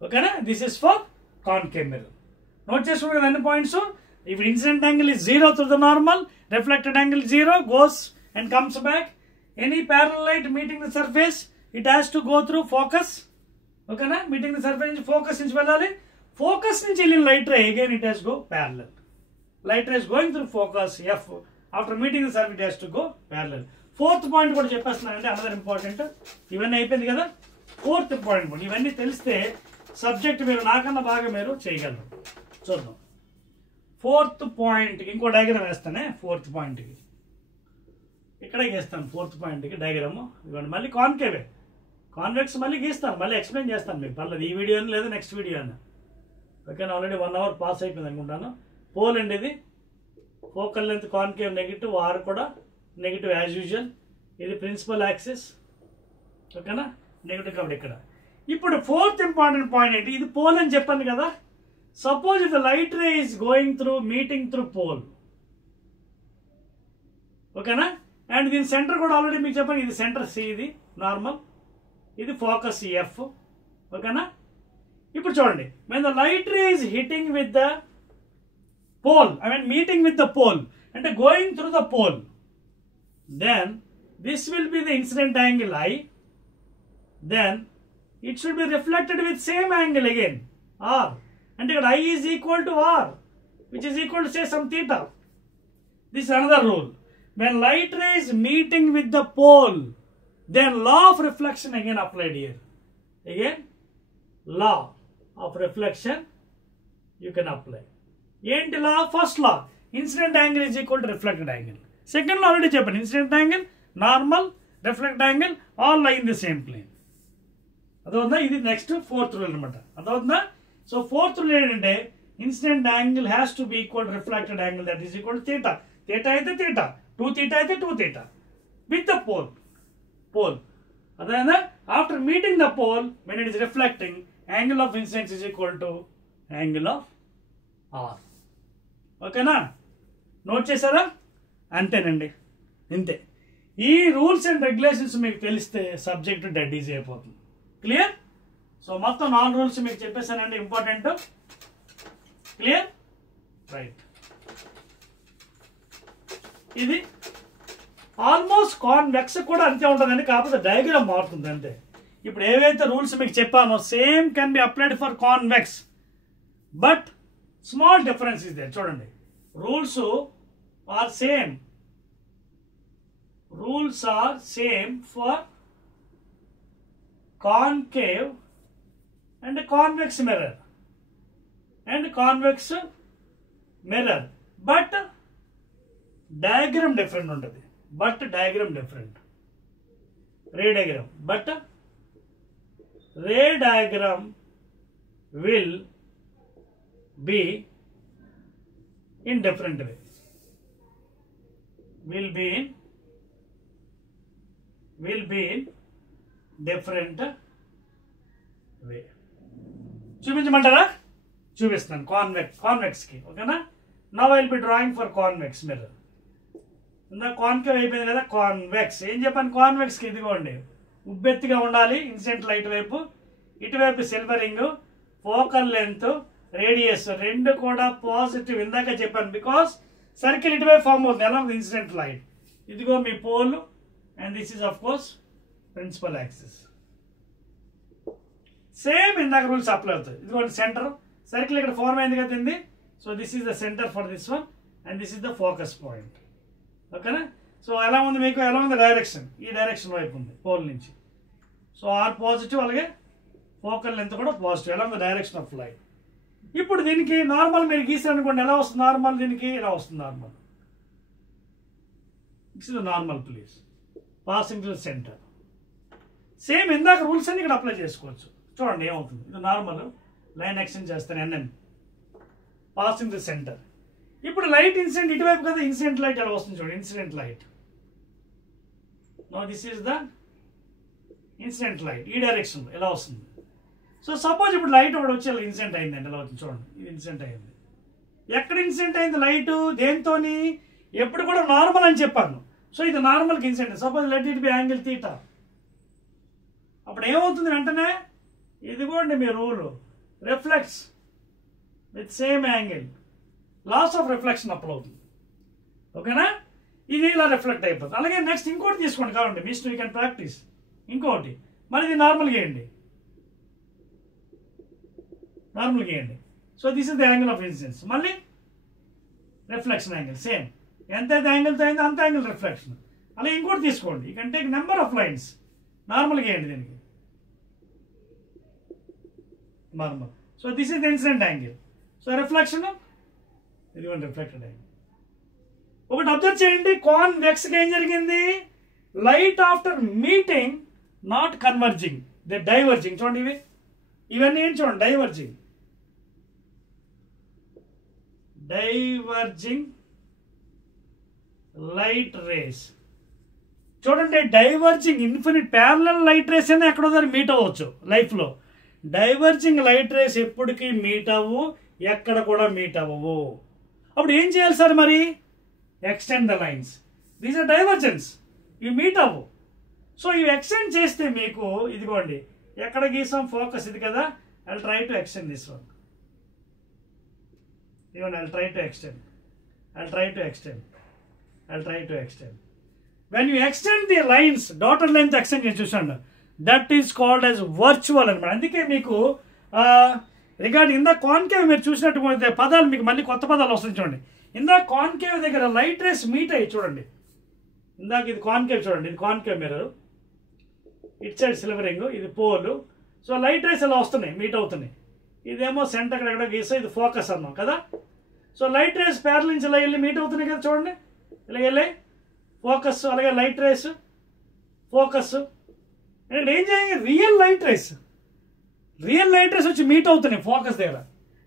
ఓకేనా? This is for concave mirror. Note చేసుకుంటే అన్ని points. If incident angle is 0 to the normal, reflected angle 0 goes and comes back. Any parallel light meeting the surface, it has to go through focus. Okay na? Meeting the surface నుంచి focus నుంచి వెళ్ళాలి. Focus నుంచి వెళ్ళిన light ray again it has to go parallel. Light ray is going through focus F. After meeting the surface it has to go parallel. Fourth point కూడా చెప్పేస్తున్నానంటే another important. ఇవన్నీ అయిపోయింది కదా. Fourth important point. ఇవన్నీ తెలిస్తే subject మీరు నాకన్నా బాగా మీరు చేయగలరు. చూద్దాం. ఫోర్త్ పాయింట్ ఇంకో డయాగ్రామ్ వేస్తానే. ఫోర్త్ పాయింట్కి ఇక్కడే గీస్తాను. ఫోర్త్ పాయింట్కి డయాగ్రాము ఇవ్వండి. మళ్ళీ కాన్కేవే, కాన్వెక్స్ మళ్ళీ గీస్తాను, మళ్ళీ ఎక్స్ప్లెయిన్ చేస్తాను మీకు. పర్లేదు, ఈ వీడియో లేదా నెక్స్ట్ వీడియో అని. ఓకేనా? ఆల్రెడీ 1 hour పాస్ అయిపోయింది అనుకుంటాను. పోల్ అండి ఇది. Focal length concave negative, R కూడా నెగిటివ్ యాజ్ యూజువల్. ఇది ప్రిన్సిపల్ యాక్సిస్. ఓకేనా? నెగిటివ్ కాబట్టి ఇక్కడ. ఇప్పుడు ఫోర్త్ ఇంపార్టెంట్ పాయింట్ ఏంటి, ఇది పోల్ అని చెప్పాను కదా. Suppose if the light ray is meeting through pole, okay na? And దీని సెంటర్ కూడా ఆల్రెడీ మీకు చెప్పాను, ఇది సెంటర్ సి, ఇది నార్మల్, ఇది ఫోకస్ ఎఫ్. ఓకేనా? ఇప్పుడు చూడండి, when the light ray is hitting with the pole, meeting with the pole, అంటే going through the pole, then this will be the incident angle I, then it should be reflected with same angle again, R. And I is equal to R, which is equal to say some theta. This is another rule. When light ray is meeting with the pole, then law of reflection again applied here. Again, law of reflection you can apply. ఏంటి law? First law, incident angle is equal to reflected angle. Second law already చెప్పాను, incident angle, normal, reflected angle all lie in the same plane. అదవుతుందా? ఇది next fourth rule అనమాట. అదవుతుందా? So fourth rule ఏంటంటే incident angle has to be equal to reflected angle that is equal to theta. Theta అయితే theta, 2 theta అయితే 2 theta with the pole. అదేనా? After meeting the pole when it is reflecting, angle of incidence is equal to angle of R. ఓకేనా? Note చేశారా? అంతేనండి, ఇంతే. ఈ rules and regulations మీకు తెలిస్తే సబ్జెక్ట్ డెడ్ ఈజీ అయిపోతుంది. క్లియర్? సో మొత్తం 4 రూల్స్ మీకు చెప్పేసానండి, ఇంపార్టెంట్. క్లియర్? రైట్. ఇది ఆల్మోస్ట్ కాన్వెక్స్ కూడా అంతే ఉంటుందండి, కాకపోతే డయాగ్రామ్ మారుతుంది అంతే. ఇప్పుడు ఏవైతే రూల్స్ మీకు చెప్పానో same can be applied for convex, but small difference is there. చూడండి, rules are same. Rules are same for concave and convex mirror but diagram different untadi. Ray diagram will be in different way. Will be in different way. చూపించమంటారా? చూపిస్తాను convex కి. ఓకేనా? Now I will be drawing for convex mirror. ఇందా concave అయిపోయింది కదా, convex. ఏం చెప్పాను? Convex కి ఇదిగోండి, ఉబ్బెత్తిగా ఉండాలి ఇన్సిడెంట్ లైట్ వైపు, ఇటువైపు సిల్వరింగ్, ఫోకల్ లెంత్, రేడియస్ రెండు కూడా పాజిటివ్. ఇందాక చెప్పాను, బికాస్ సర్కిల్ ఇటువైపు ఫామ్ అవుతుంది ఎలా ఇన్సిడెంట్ లైట్. ఇదిగో మీ pole, and this is of course principal axis. Same ఇందాక రూల్స్ అప్లై అవుతాయి. ఇదిగోండి సెంటర్ సర్కిల్ ఇక్కడ ఫార్మ్ అయింది కదండి. So this is the centre for this one and this is the focus point. ఓకేనా? సో ఎలా ఉంది మీకు? ఎలా ఉంది డైరెక్షన్? ఈ డైరెక్షన్ వైపు ఉంది పోల్ నుంచి. సో ఆర్ పాజిటివ్, అలాగే ఫోకల్ లెంత్ కూడా పాజిటివ్. ఎలా ఉంది డైరెక్షన్ ఆఫ్ లైట్. ఇప్పుడు దీనికి నార్మల్ మీరు గీసారనుకోండి, ఎలా వస్తుంది నార్మల్? దీనికి ఇలా వస్తుంది normal. This is the normal please passing to the centre. Same ఇందాక రూల్స్ అన్ని ఇక్కడ అప్లై చేసుకోవచ్చు. చూడండి ఏమవుతుంది. ఇది నార్మల్, లైన్ ఎక్స్టెండ్ చేస్తాను ఎన్ఎన్, పాసింగ్ టు సెంటర్. ఇప్పుడు లైట్ ఇన్సిడెంట్ ఇటువైపు కదా, ఇన్సిడెంట్ లైట్ ఎలా వస్తుంది చూడండి. Incident light, no this is the incident light. ఈ డైరెక్షన్ ఎలా వస్తుంది? సో సపోజ్ ఇప్పుడు లైట్ ఒకటి వచ్చి ఇలా ఇన్సిడెంట్ అయిందండి, ఎలా అవుతుంది చూడండి. ఇది ఇన్సిడెంట్ అయింది. ఎక్కడ ఇన్సిడెంట్ అయింది లైట్? దేంతోని? ఎప్పుడు కూడా నార్మల్ అని చెప్పాను. సో ఇది నార్మల్కి incident. Suppose let it be angle theta. అప్పుడు ఏమవుతుంది వెంటనే? ఇదిగోండి మీ rule, reflects with same angle, laws of reflection apply అవుతుంది. ఓకేనా? ఇది ఇలా రిఫ్లెక్ట్ అయిపోతుంది. అలాగే నెక్స్ట్ ఇంకోటి తీసుకోండి కావండి, మీ యూ కెన్ ప్రాక్టీస్. ఇంకోటి మరి ఇది నార్మల్గా వేయండి, నార్మల్గా వేయండి. So this is the angle of incidence. మళ్ళీ రిఫ్లెక్షన్ యాంగిల్ సేమ్, ఎంతైతే యాంగిల్తో అయిందో అంత యాంగిల్ రిఫ్లెక్షన్. అలాగే ఇంకోటి తీసుకోండి, you can take number of lines. నార్మల్గా వేయండి దీనికి, normal. So this is the incident angle. So reflection, ఇదిగోండి రిఫ్లెక్టెడ్ యాంగిల్. ఒకటి అబ్జర్వ్ చేయండి, కాన్వెక్స్కి ఏం జరిగింది? Light after meeting not converging, they diverging. చూడండి ఇవన్నీ ఏంటి చూడండి, డైవర్జింగ్ లైట్ రేస్. చూడండి diverging infinite parallel light race అయినా ఎక్కడో దగ్గర మీట్ అవ్వచ్చు లైఫ్లో. డైవర్జింగ్ లైట్ రేస్ ఎప్పటికీ మీట్ అవ్వు, ఎక్కడ కూడా మీట్ అవ్వవు. అప్పుడు ఏం చేయాలి సార్ మరి? Extend the lines. These are divergence, ఇవి మీట్ అవ్వు. సో ఇవి ఎక్స్టెండ్ చేస్తే మీకు ఇదిగోండి ఎక్కడ గీసాం, ఫోకస్ ఇది కదా. I'll try to extend this one. Even I'll try to extend. When you extend the lines, dotted length extend చేసేసాను, that is called as virtual అనమాట. అందుకే మీకు రిగార్డింగ్ ఇందా కాన్కేవ్ మీరు చూసినట్టు పదాలు మీకు మళ్ళీ కొత్త పదాలు వస్తుంది చూడండి. ఇందా కాన్కేవ్ దగ్గర లైట్ రేస్ మీట్ అయ్యి చూడండి. ఇందాక ఇది కాన్కేవ్ చూడండి, ఇది concave mirror, it side silvering, ఇది పోల్. సో లైట్ రేస్ ఇలా వస్తున్నాయి, మీట్ అవుతున్నాయి. ఇదేమో సెంటర్ ఎక్కడ గీసా, ఇది ఫోకస్ అన్నాం కదా. సో లైట్ రేస్ ప్యారల్ నుంచి ఇలా వెళ్ళి మీట్ అవుతున్నాయి కదా చూడండి, ఇలా వెళ్ళి ఫోకస్, అలాగే లైట్ రేస్ ఫోకస్. అండ్ ఏం చేయాలి, రియల్ లైట్ రేస్ వచ్చి మీట్ అవుతున్నాయి ఫోకస్ దగ్గర.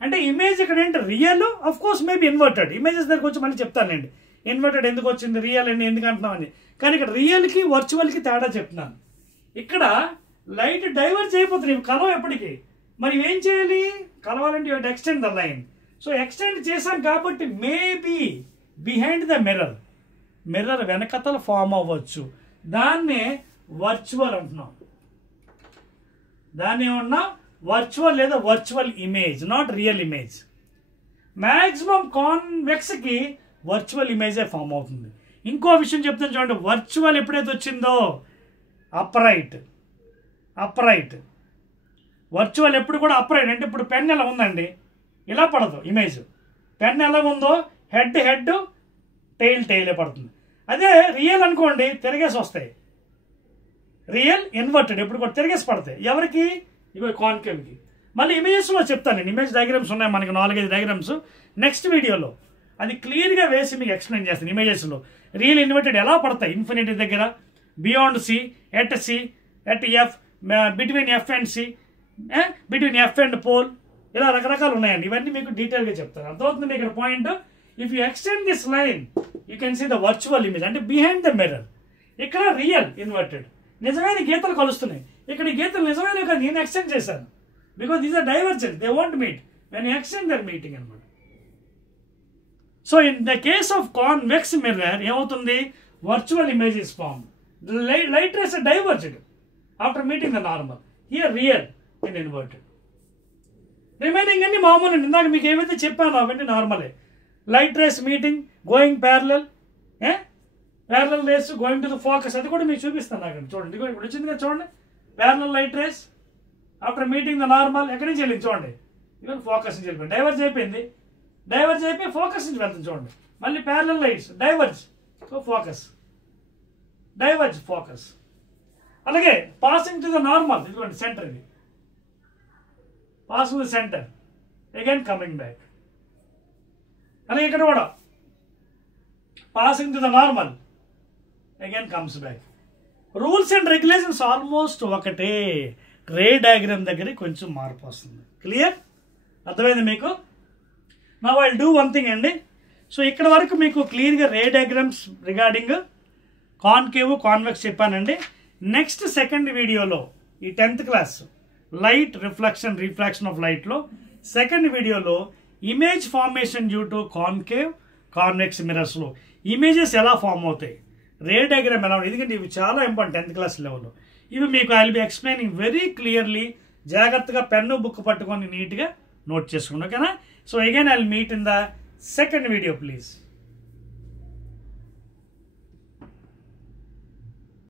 అంటే ఇమేజ్ ఇక్కడ ఏంటి real, of course maybe inverted. Images దగ్గరకు వచ్చి మళ్ళీ చెప్తానండి ఇన్వర్టెడ్ ఎందుకు వచ్చింది, రియల్ అని ఎందుకు అంటున్నామని. కానీ ఇక్కడ రియల్కి వర్చువల్కి తేడా చెప్తున్నాను. ఇక్కడ లైట్ డైవర్జ్ అయిపోతుంది, కలవ ఎప్పటికీ. మరి ఏం చేయాలి, కలవాలంటే you extend the line. So extend చేశాం కాబట్టి మేబీ బిహైండ్ ద మిర్రర్ వెనకతల ఫామ్ అవ్వచ్చు. దాన్నే వర్చువల్ అంటున్నాం. దాన్ని ఏమన్నా వర్చువల్ లేదా virtual image, not real image. Maximum కాన్వెక్స్కి వర్చువల్ ఇమేజే ఫామ్ అవుతుంది. ఇంకో విషయం చెప్తాను చూడండి, వర్చువల్ ఎప్పుడైతే వచ్చిందో అప్రైట్. వర్చువల్ ఎప్పుడు కూడా అప్రైట్. అంటే ఇప్పుడు పెన్ ఎలా ఉందండి, ఇలా పడదు ఇమేజ్. పెన్ ఎలా ఉందో హెడ్ టైలే పడుతుంది. అదే రియల్ అనుకోండి తిరిగేసి వస్తాయి. రియల్ ఇన్వర్టెడ్ ఎప్పుడు కూడా తిరిగేసి పడతాయి. ఎవరికి, ఇగో కాన్కేవ్కి. మళ్ళీ ఇమేజెస్లో చెప్తాను నేను, ఇమేజ్ డయాగ్రామ్స్ ఉన్నాయి మనకి 4-5 డయాగ్రామ్స్. నెక్స్ట్ వీడియోలో అది క్లియర్గా వేసి మీకు ఎక్స్ప్లెయిన్ చేస్తాను. ఇమేజెస్లో రియల్ ఇన్వర్టెడ్ ఎలా పడతాయి, ఇన్ఫినిటీ దగ్గర, beyond C, at F, between F and C, between F and pole, ఇలా రకరకాలు ఉన్నాయండి. ఇవన్నీ మీకు డీటెయిల్గా చెప్తాను. అర్థమవుతుంది మీకు ఇక్కడ point. If you extend this line you can see the virtual image, అంటే బిహైండ్ ద మిర్రర్. ఇక్కడ రియల్ ఇన్వర్టెడ్, నిజమైన గీతలు కలుస్తున్నాయి. ఇక్కడ ఈ గీతలు నిజమైన కాదు, నేను ఎక్స్టెండ్ చేశాను. Because these are divergent, they want meet. When you extend their meeting అనమాట. So in the case of convex mirror ఏమవుతుంది, virtual image is form. Light rays are diverged after meeting the normal. Here real and inverted. Remaining అన్ని మామూలు. ఇందాక మీకు ఏవైతే చెప్పానో అవన్నీ నార్మలే. Light rays meeting, going parallel rays, going to the focus, అది కూడా మీకు చూపిస్తాను. నాకు చూడండి, ఇప్పుడు వచ్చింది కదా చూడండి, parallel light race after meeting the normal. ఎక్కడి నుంచి వెళ్ళింది చూడండి, ఇవన్నీ ఫోకస్ నుంచి వెళ్ళిపోయింది. డైవర్జ్ అయిపోయి ఫోకస్ నుంచి వెళ్తుంది చూడండి. మళ్ళీ parallel lights diverge, focus, diverge, focus. అలాగే పాసింగ్ టు ద నార్మల్, ఇదిగోండి సెంటర్, ఇది passing the centre, again coming back. అలాగే ఇక్కడ కూడా passing to the normal, again comes back. Rules and regulations almost ఒకటే. రే డయాగ్రామ్ దగ్గర కొంచెం మార్పు వస్తుంది. క్లియర్, అర్థమైంది మీకు? Now I will do one thing అండి. సో ఇక్కడ వరకు మీకు క్లియర్గా ray diagrams regarding concave convex చెప్పానండి. నెక్స్ట్ సెకండ్ వీడియోలో ఈ 10th class light refraction of లైట్లో సెకండ్ వీడియోలో image formation due to concave convex మిర్రర్స్లో ఇమేజెస్ ఎలా ఫామ్ అవుతాయి, రే డయాగ్రామ్ ఎలా ఉంటుంది, ఎందుకంటే ఇవి చాలా ఇంపార్టెంట్ 10th క్లాస్ లెవెల్లో. ఇవి మీకు I will be explaining very clearly. జాగ్రత్తగా పెన్ను బుక్ పట్టుకొని నీట్గా నోట్ చేసుకోండి, ఓకేనా? So again I will meet in the second video please.